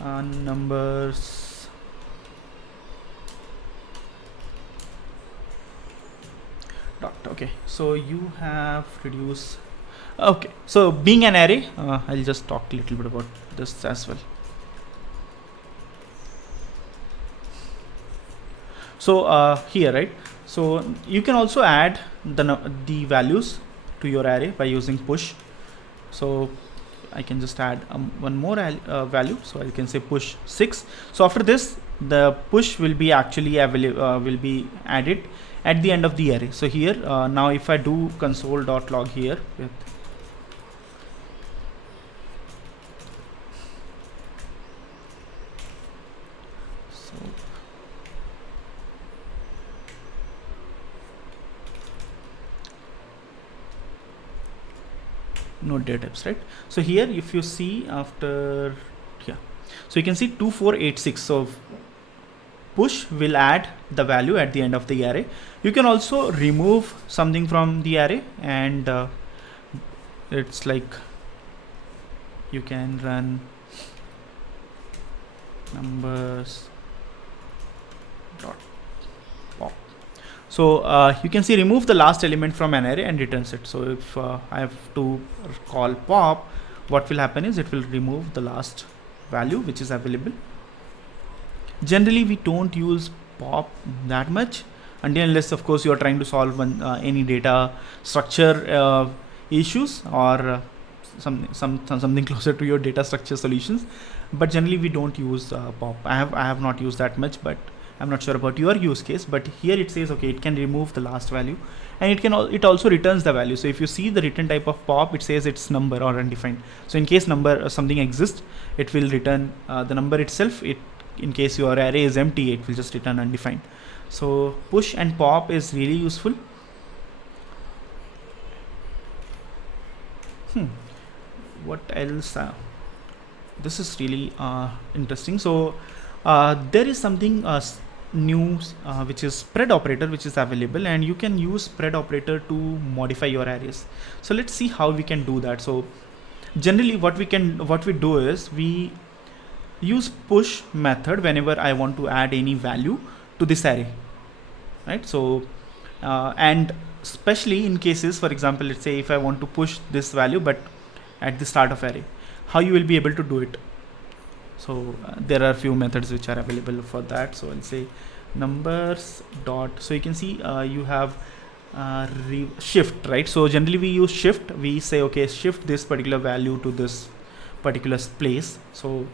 Numbers, okay, so you have reduced. Okay, so being an array, I'll just talk a little bit about this as well. So here, right, so you can also add the values to your array by using push. So I can just add one more value, so I can say push 6. So after this, the push will be actually will be added at the end of the array. So here now if I do console.log here with node data types, right? So here if you see after here, so you can see 2486. So push will add the value at the end of the array. You can also remove something from the array, and it's like you can run numbers dot pop. So you can see remove the last element from an array and returns it. So if I have to call pop, what will happen is it will remove the last value which is available. Generally we don't use pop that much, unless of course you are trying to solve any data structure issues or something closer to your data structure solutions. But generally we don't use pop. I have not used that much, but I'm not sure about your use case. But here it says okay, it can remove the last value, and it also returns the value. So if you see the return type of pop, it says it's number or undefined. So in case number something exists, it will return the number itself. In case your array is empty, it will just return undefined. So push and pop is really useful. What else? This is really interesting. So there is something new which is spread operator, which is available, and you can use spread operator to modify your arrays. So let's see how we can do that. So generally what we do is we use push method whenever I want to add any value to this array, right? So and especially in cases, for example, let's say if I want to push this value but at the start of array, how you will be able to do it? So there are a few methods which are available for that. So I'll say numbers dot, so you can see you have shift, right? So generally we use shift. We say okay, shift this particular value to this particular place. So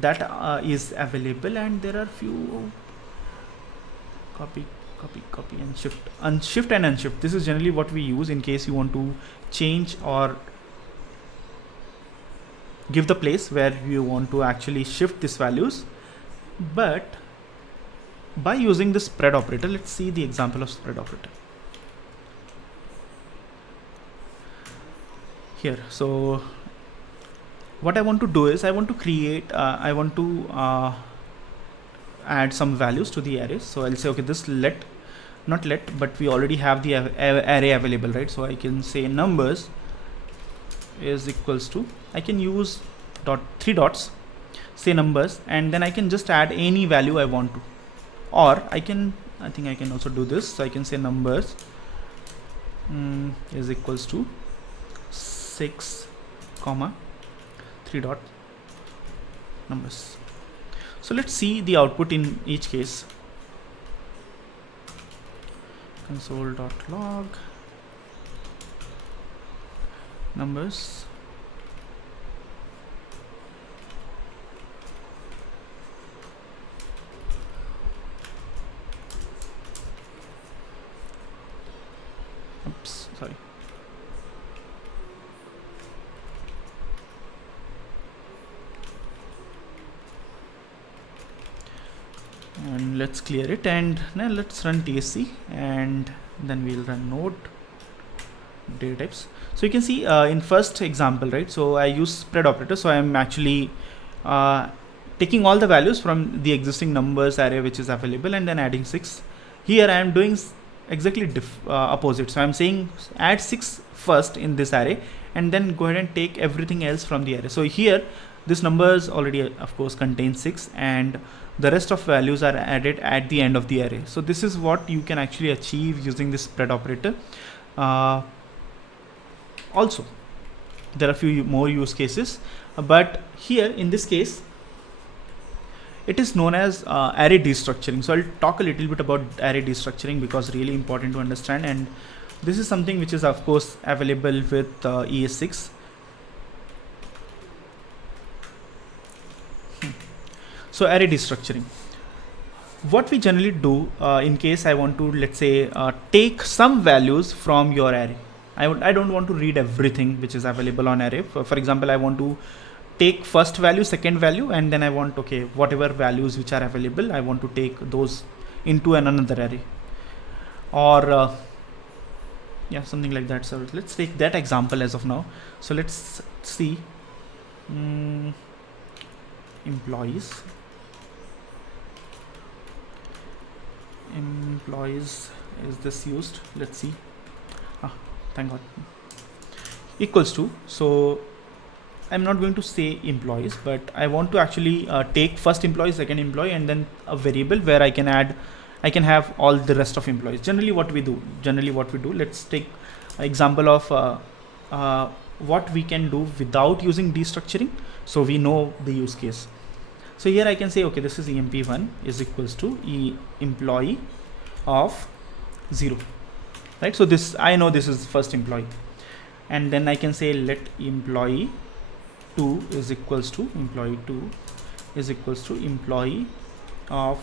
that is available, and there are few copy and shift, unshift and unshift. This is generally what we use in case you want to change or give the place where you want to actually shift these values. But by using the spread operator, let's see the example of spread operator here. So what I want to do is I want to create add some values to the array. So I'll say, okay, this not let, but we already have the array available, right? So I can say numbers is equals to, I can use three dots, say numbers, and then I can just add any value I want to, or I think I can also do this. So I can say numbers is equals to 6 comma 3 dot numbers. So let's see the output in each case. Console.log numbers, oops, sorry. And let's clear it, and now let's run TSC, and then we'll run node data types. So you can see in first example, right? So I use spread operator. So I'm actually taking all the values from the existing numbers array which is available and then adding 6. Here I am doing exactly opposite. So I'm saying add 6 first in this array and then go ahead and take everything else from the array. So here this numbers already of course contains 6 and the rest of values are added at the end of the array. So this is what you can actually achieve using this spread operator. Also there are a few more use cases, but here in this case it is known as array destructuring. So I'll talk a little bit about array destructuring because really important to understand, and this is something which is of course available with ES6. So array destructuring, what we generally do in case I want to, let's say, take some values from your array. I don't want to read everything which is available on array. For example, I want to take first value, second value, and then I want, okay, whatever values which are available, I want to take those into another array, or yeah, something like that. So let's take that example as of now. So let's see employees is this used? Let's see. Thank God. Equals to, so I'm not going to say employees, but I want to actually take first employee, second employee, and then a variable where I can have all the rest of employees. Generally what we do, let's take an example of what we can do without using destructuring, so we know the use case. So here I can say, okay, this is emp1 is equals to employee of 0, right? So this, I know this is first employee, and then I can say let employee 2 is equals to employee of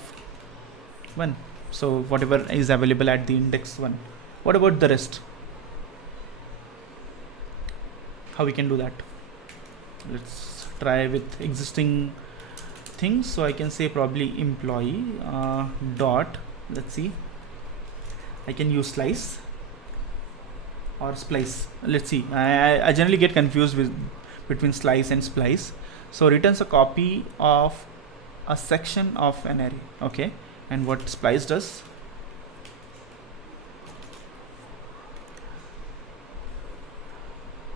1. So whatever is available at the index 1. What about the rest? How we can do that? Let's try with existing things. So I can say probably employee dot, let's see, I can use slice or splice. Let's see, I generally get confused between slice and splice. So returns a copy of a section of an array. Okay, and what splice does?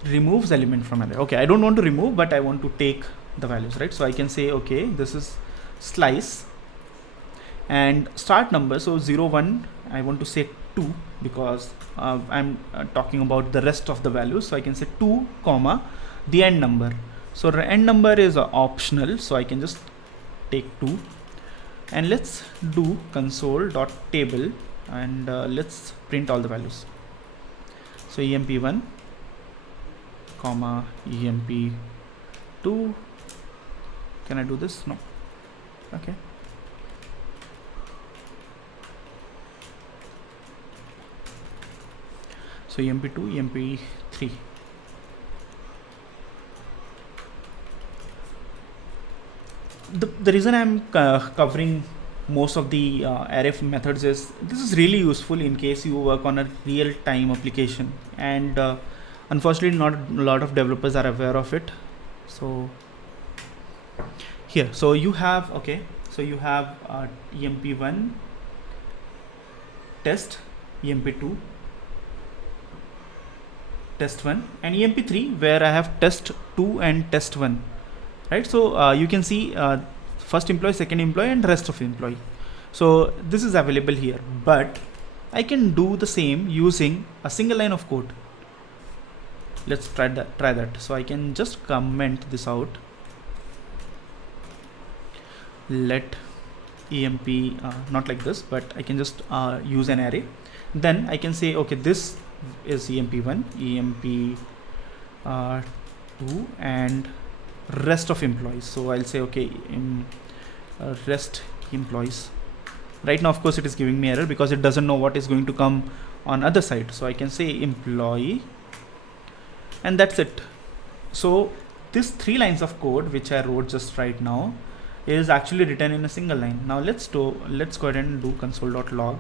Removes element from array. Okay, I don't want to remove, but I want to take the values, right? So I can say, okay, this is slice and start number. So 0 1, I want to say 2 because I'm talking about the rest of the values. So I can say 2 comma the end number. So the end number is optional, so I can just take 2, and let's do console.table and let's print all the values. So emp1 comma emp2. Can I do this? No. Okay. So emp2, emp3. The reason I'm covering most of the array methods is this is really useful in case you work on a real-time application, and unfortunately not a lot of developers are aware of it. So here, so you have, okay, so you have emp1 test, emp2 test1, and emp3 where I have test2 and test1, right? So you can see first employee, second employee, and rest of employee. So this is available here, but I can do the same using a single line of code. Let's try that. So I can just comment this out. Let emp not like this, but I can just use an array. Then I can say, okay, this is emp1, emp2, and rest of employees. So I'll say, okay, rest employees. Right now, of course, it is giving me error because it doesn't know what is going to come on other side. So I can say employee, and that's it. So this 3 lines of code which I wrote just right now is actually written in a single line. Now let's go ahead and do console.log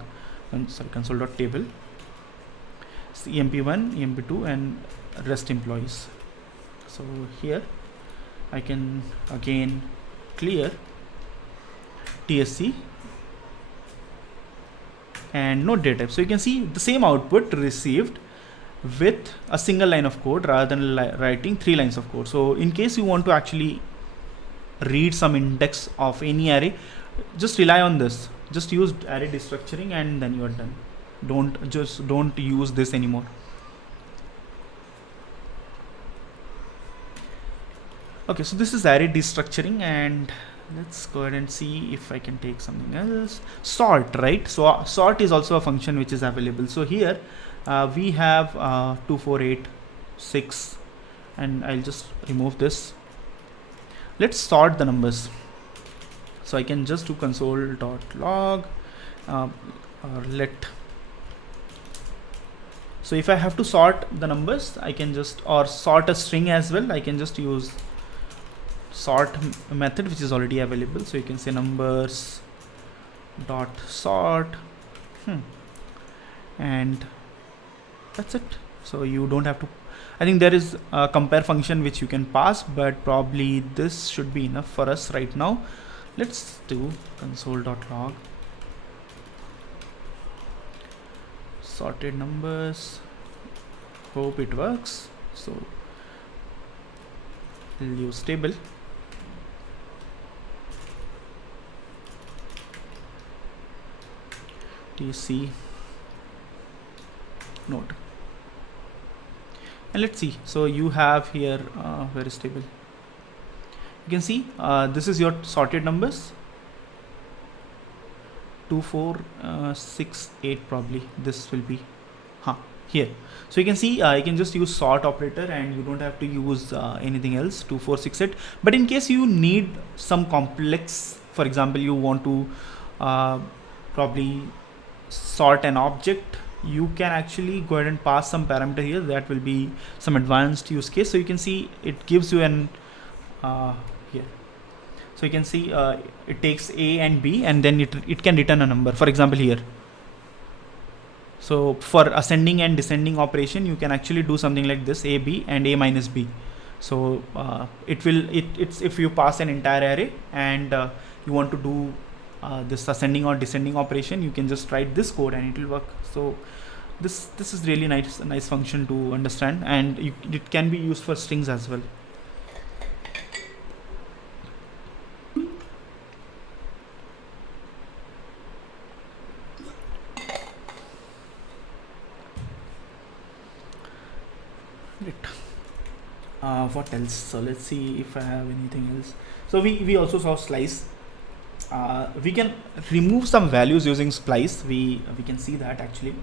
and console.table. It's emp1, emp2, and rest employees. So here I can again clear tsc and no data type. So you can see the same output received with a single line of code rather than writing 3 lines of code. So in case you want to actually read some index of any array, just rely on this. Just use array destructuring and then you are done. Don't use this anymore. Okay, so this is array destructuring, and let's go ahead and see if I can take something else. Sort, right? So sort is also a function which is available. So here we have 2, 4, 8, 6, and I'll just remove this. Let's sort the numbers. So I can just do console.log or let. So if I have to sort the numbers, I can just, or sort a string as well, I can just use sort method which is already available. So you can say numbers dot sort, and that's it. So you don't have to, I think there is a compare function which you can pass, but probably this should be enough for us right now. Let's do console.log sorted numbers. Hope it works. So we'll use table. TC node, and let's see. So you have here where is table? You can see this is your sorted numbers, 2, 4, 6, 8, probably this will be here. So you can see you can just use sort operator and you don't have to use anything else, 2, 4, 6, 8. But in case you need some complex, for example, you want to probably sort an object, you can actually go ahead and pass some parameter here. That will be some advanced use case. So you can see it gives you an here. So you can see it takes A and B, and then it can return a number. For example, here. So for ascending and descending operation, you can actually do something like this: A, B, and A minus B. So it's if you pass an entire array and you want to do this ascending or descending operation, you can just write this code and it will work. So this is really nice function to understand, and it can be used for strings as well. What else? So let's see if I have anything else. So we also saw splice. We can remove some values using splice. We can see that actually.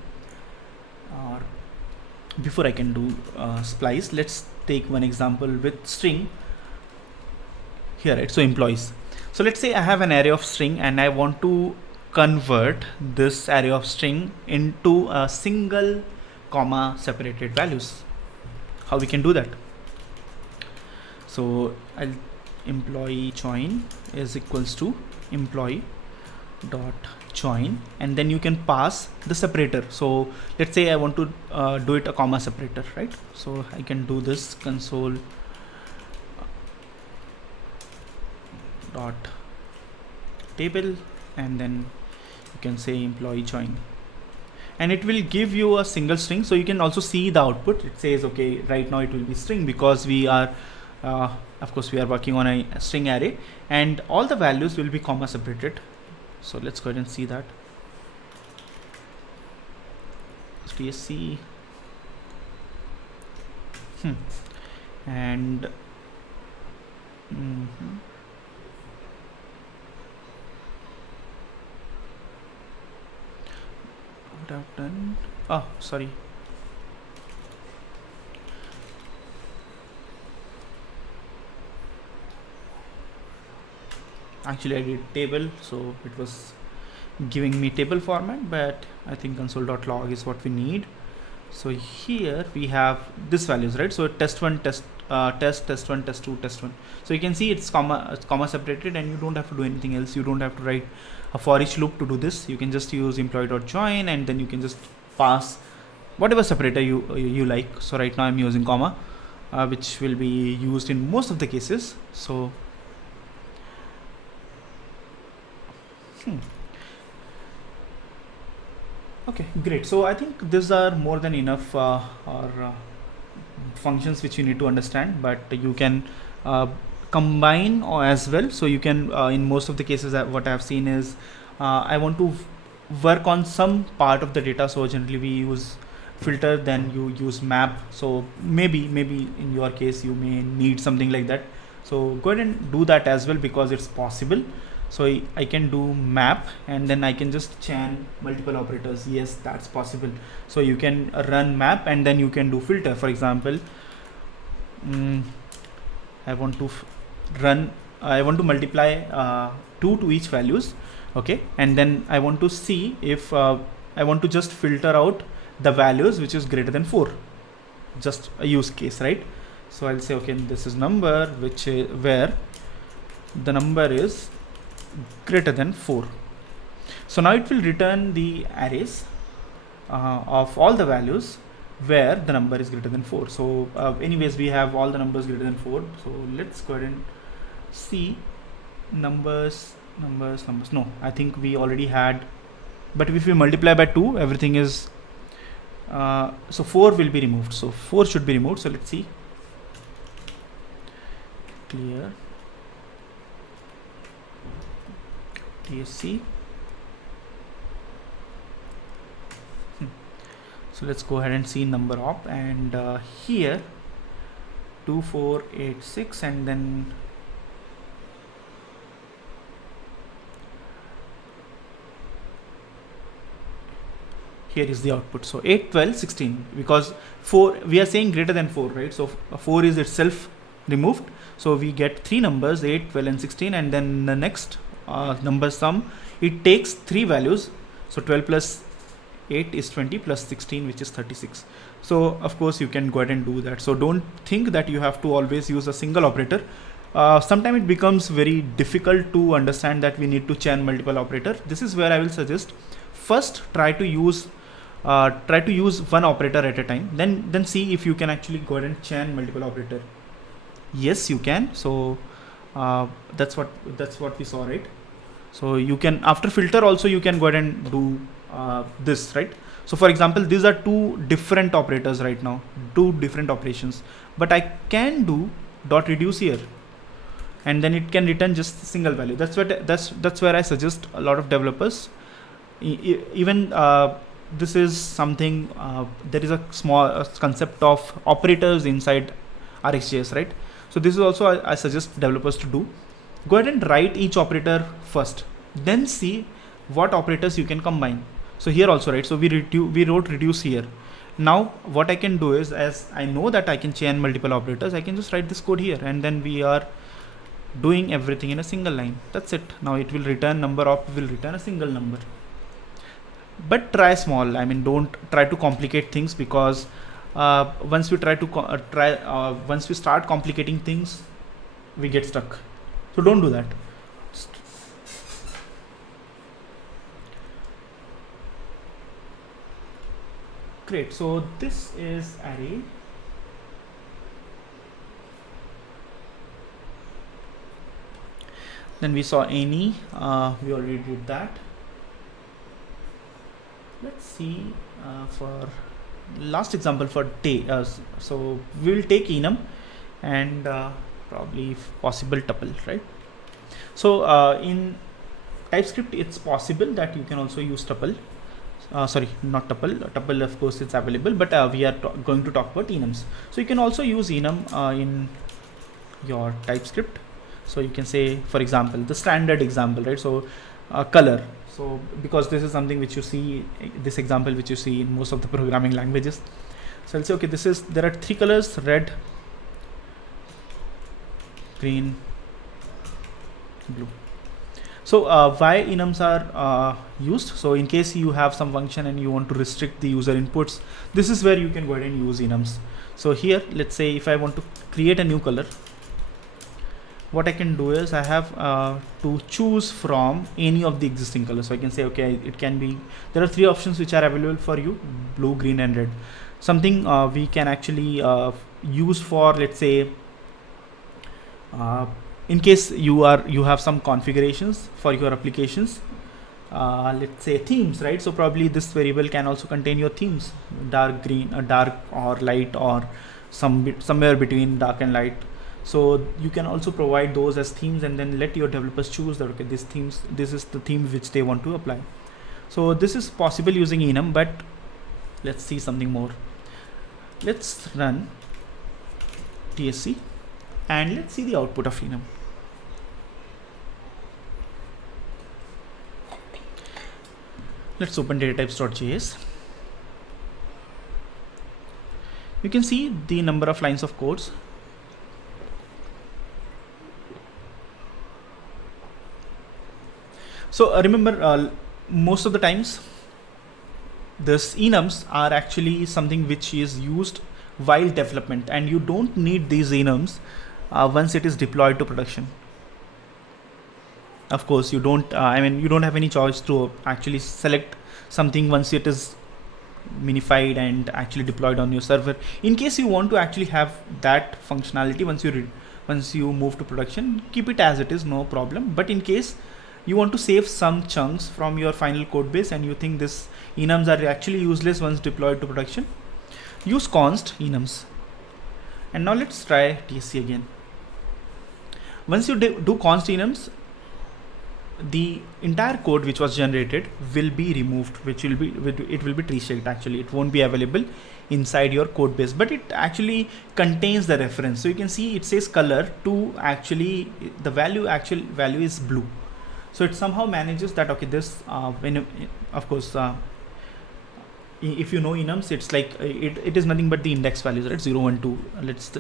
Before I can do splice, let's take one example with string here, right? So employees. So let's say I have an array of string and I want to convert this array of string into a single comma separated values. How we can do that? So I'll employee join is equals to employee dot join, and then you can pass the separator. So let's say I want to do it a comma separator, right? So I can do this console dot table, and then you can say employee join, and it will give you a single string. So you can also see the output. It says, okay, right now it will be string because we are of course we are working on a string array, and all the values will be comma separated. So let's go ahead and see that. TSC and what I've done, oh sorry, actually I did table, so it was giving me table format, but I think console.log is what we need. So here we have this values, right? So test1, test1, test2, test1. So you can see it's comma separated, and you don't have to do anything else. You don't have to write a for each loop to do this. You can just use employee.join, and then you can just pass whatever separator you like. So right now I'm using comma, which will be used in most of the cases. So okay, great. So I think these are more than enough functions which you need to understand, but you can combine as well. So you can in most of the cases what I have seen is I want to work on some part of the data. So generally we use filter, then you use map. So maybe in your case you may need something like that. So go ahead and do that as well, because it's possible. So I can do map, and then I can just chain multiple operators. Yes, that's possible. So you can run map, and then you can do filter. For example, I want to multiply 2 to each values. Okay, and then I want to see if I want to just filter out the values which is greater than 4. Just a use case, right? So I'll say, okay, this is number which is where the number is greater than 4. So now it will return the arrays of all the values where the number is greater than 4. So anyways, we have all the numbers greater than 4. So let's go ahead and see numbers. No, I think we already had, but if we multiply by 2, everything is so 4 will be removed. So 4 should be removed. So let's see. Clear TSC. So let's go ahead and see number op, and here 2486, and then here is the output. So 8, 12, 16, because 4 we are saying greater than 4, right? So 4 is itself removed. So we get 3 numbers, 8, 12 and 16, and then the next number sum, it takes 3 values. So 12 plus 8 is 20 plus 16, which is 36. So of course you can go ahead and do that. So don't think that you have to always use a single operator. Sometimes it becomes very difficult to understand that we need to chain multiple operator. This is where I will suggest first try to use one operator at a time, then see if you can actually go ahead and chain multiple operator. Yes, you can. So that's what we saw, right? So you can, after filter also, you can go ahead and do this, right? So for example, these are 2 different operators right now, 2 different operations, but I can do dot reduce here, and then it can return just a single value. That's where I suggest a lot of developers, even this is something, there is a small concept of operators inside RxJS, right? So this is also I suggest developers to do. Go ahead and write each operator first, then see what operators you can combine. So here also, right? So we wrote reduce here. Now what I can do is, as I know that I can chain multiple operators, I can just write this code here, and then we are doing everything in a single line. That's it. Now it will return number op will return a single number. But try small. I mean, don't try to complicate things, because once we once we start complicating things, we get stuck. So don't do that. Great. So this is array. Then we saw any, we already did that. Let's see for last example for day. So we will take enum and probably if possible tuple, right? So in TypeScript it's possible that you can also use tuple. Sorry, not tuple. Tuple of course it's available, but we are going to talk about enums. So you can also use enum in your TypeScript. So you can say, for example, the standard example, right? So color. So because this is something which you see, this example which you see in most of the programming languages. So I'll say, okay, there are three colors: red, green, blue. So why enums are used? So in case you have some function and you want to restrict the user inputs, this is where you can go ahead and use enums. So here, let's say if I want to create a new color, what I can do is I have to choose from any of the existing colors. So I can say, okay, it can be, there are three options which are available for you: blue, green and red. Something we can actually use for, let's say, in case you have some configurations for your applications, let's say themes, right? So probably this variable can also contain your themes, dark green, dark or light, or somewhere between dark and light. So you can also provide those as themes and then let your developers choose that, okay, this is the theme which they want to apply. So this is possible using enum, but let's see something more. Let's run TSC and let's see the output of enum. Let's open datatypes.js. You can see the number of lines of codes. So remember, most of the times this enums are actually something which is used while development, and you don't need these enums once it is deployed to production. Of course, you don't. You don't have any choice to actually select something once it is minified and actually deployed on your server. In case you want to actually have that functionality once you move to production, keep it as it is, no problem. But in case you want to save some chunks from your final code base and you think this enums are actually useless once deployed to production, use const enums. And now let's try TSC again. Once you do const enums, the entire code which was generated will be removed, it will be tree shaped. Actually, it won't be available inside your code base, but it actually contains the reference. So you can see it says color to actually the actual value is blue. So it somehow manages that, okay, this when of course if you know enums, it's like it is nothing but the index values, right? 0, 1, 2.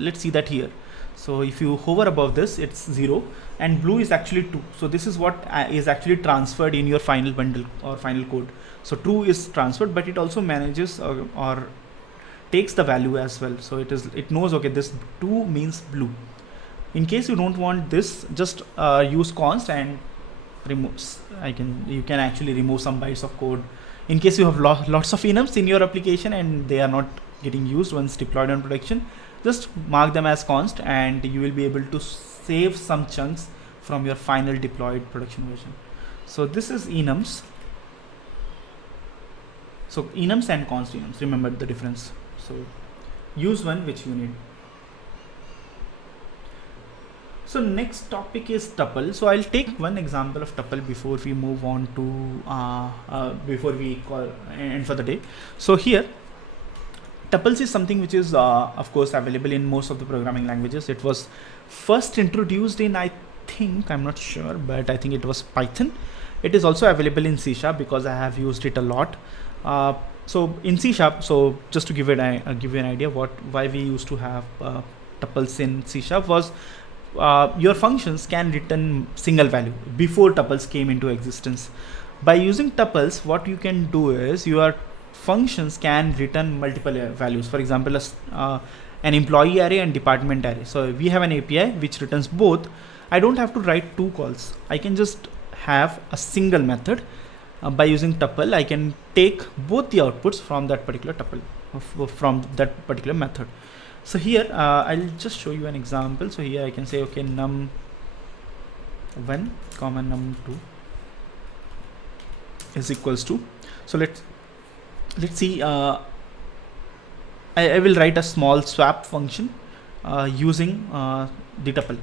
Let's see that here. So if you hover above this, it's 0 and blue is actually 2. So this is what is actually transferred in your final bundle or final code. So true is transferred, but it also manages or takes the value as well. So it knows, okay, this 2 means blue. In case you don't want this, just use const and removes. You can actually remove some bytes of code. In case you have lots of enums in your application and they are not getting used once deployed on production, just mark them as const and you will be able to save some chunks from your final deployed production version. So this is enums. So enums and const enums, remember the difference. So use one which you need. So next topic is tuple. So I'll take one example of tuple before we move on to before we call end for the day. So here, tuples is something which is of course available in most of the programming languages. It was first introduced in, I'm not sure, but I think it was Python. It is also available in C# because I have used it a lot. So in C#, so just to give you an idea why we used to have tuples in C# was your functions can return single value before tuples came into existence. By using tuples, what you can do is your functions can return multiple values. For example, an employee array and department array. So we have an API which returns both. I don't have to write two calls. I can just have a single method. By using tuple, I can take both the outputs from that particular tuple, from that particular method. So here I'll just show you an example. So here I can say, okay, num num1 comma num2 is equals to, so let's see, I will write a small swap function using the tuple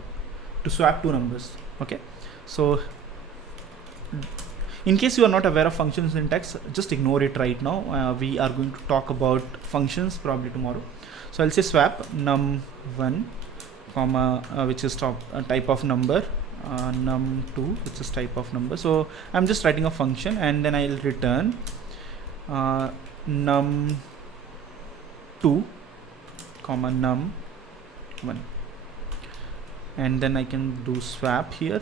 to swap two numbers. Okay, so in case you are not aware of function syntax, just ignore it right now. We are going to talk about functions probably tomorrow. So I'll say swap num1 comma which is type of number, num2 which is type of number. So I'm just writing a function, and then I'll return num2 comma num1, and then I can do swap here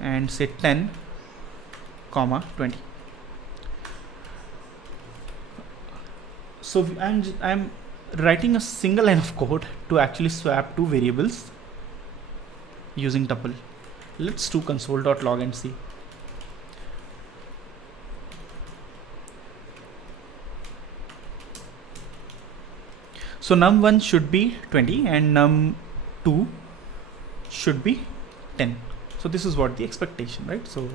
and say 10 comma 20. So I'm writing a single line of code to actually swap two variables using tuple. Let's do console.log and see. So num1 should be 20 and num2 should be 10. So this is what the expectation, right? So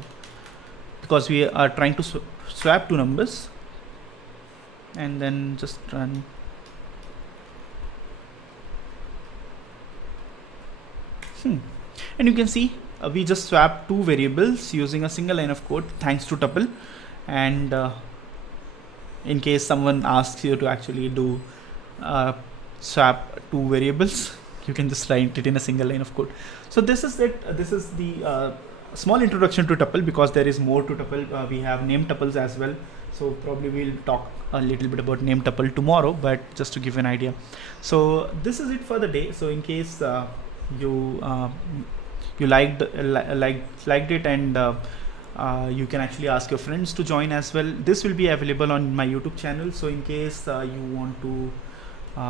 because we are trying to swap two numbers, and then just run. And you can see we just swapped two variables using a single line of code thanks to tuple. And in case someone asks you to actually do swap two variables, you can just write it in a single line of code. So this is it. This is the small introduction to tuple, because there is more to tuple. We have name tuples as well. So probably we'll talk a little bit about name tuple tomorrow, but just to give an idea. So this is it for the day. So in case you liked it, and you can actually ask your friends to join as well. This will be available on my YouTube channel. So in case you want to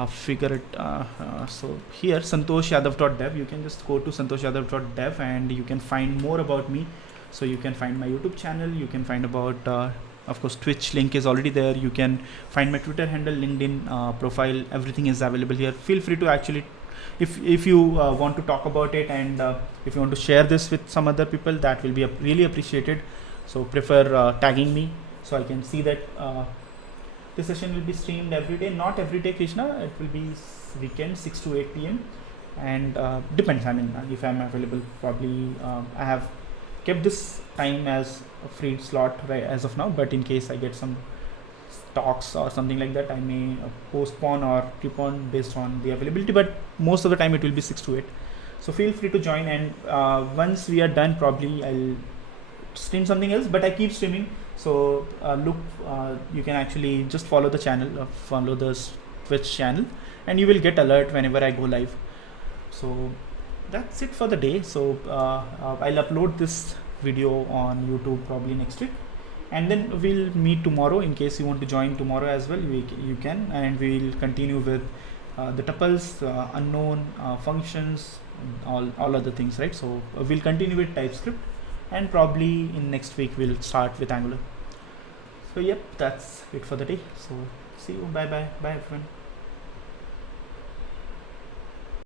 figure it, so here santoshyadav.dev, you can just go to santoshyadav.dev and you can find more about me. So you can find my YouTube channel, you can find about of course Twitch link is already there, you can find my Twitter handle, LinkedIn profile, everything is available here. Feel free to actually, if you want to talk about it, and if you want to share this with some other people, that will be really appreciated. So prefer tagging me so I can see that this session will be streamed every day. Not every day, Krishna, it will be weekend 6 to 8 p.m. and depends. I mean, if I'm available, probably I have kept this time as a free slot right as of now, but in case I get some talks or something like that, I may postpone or keep on based on the availability, but most of the time it will be 6 to 8. So feel free to join, and once we are done, probably I'll stream something else, but I keep streaming. So you can actually just follow the channel, follow the Twitch channel, and you will get alert whenever I go live. So that's it for the day. So I'll upload this video on YouTube probably next week, and then we'll meet tomorrow. In case you want to join tomorrow as well, you can, and we'll continue with the tuples, unknown functions, all other things, right? So we'll continue with TypeScript, and probably in next week we'll start with Angular. So yep, that's it for the day. So see you. Bye everyone.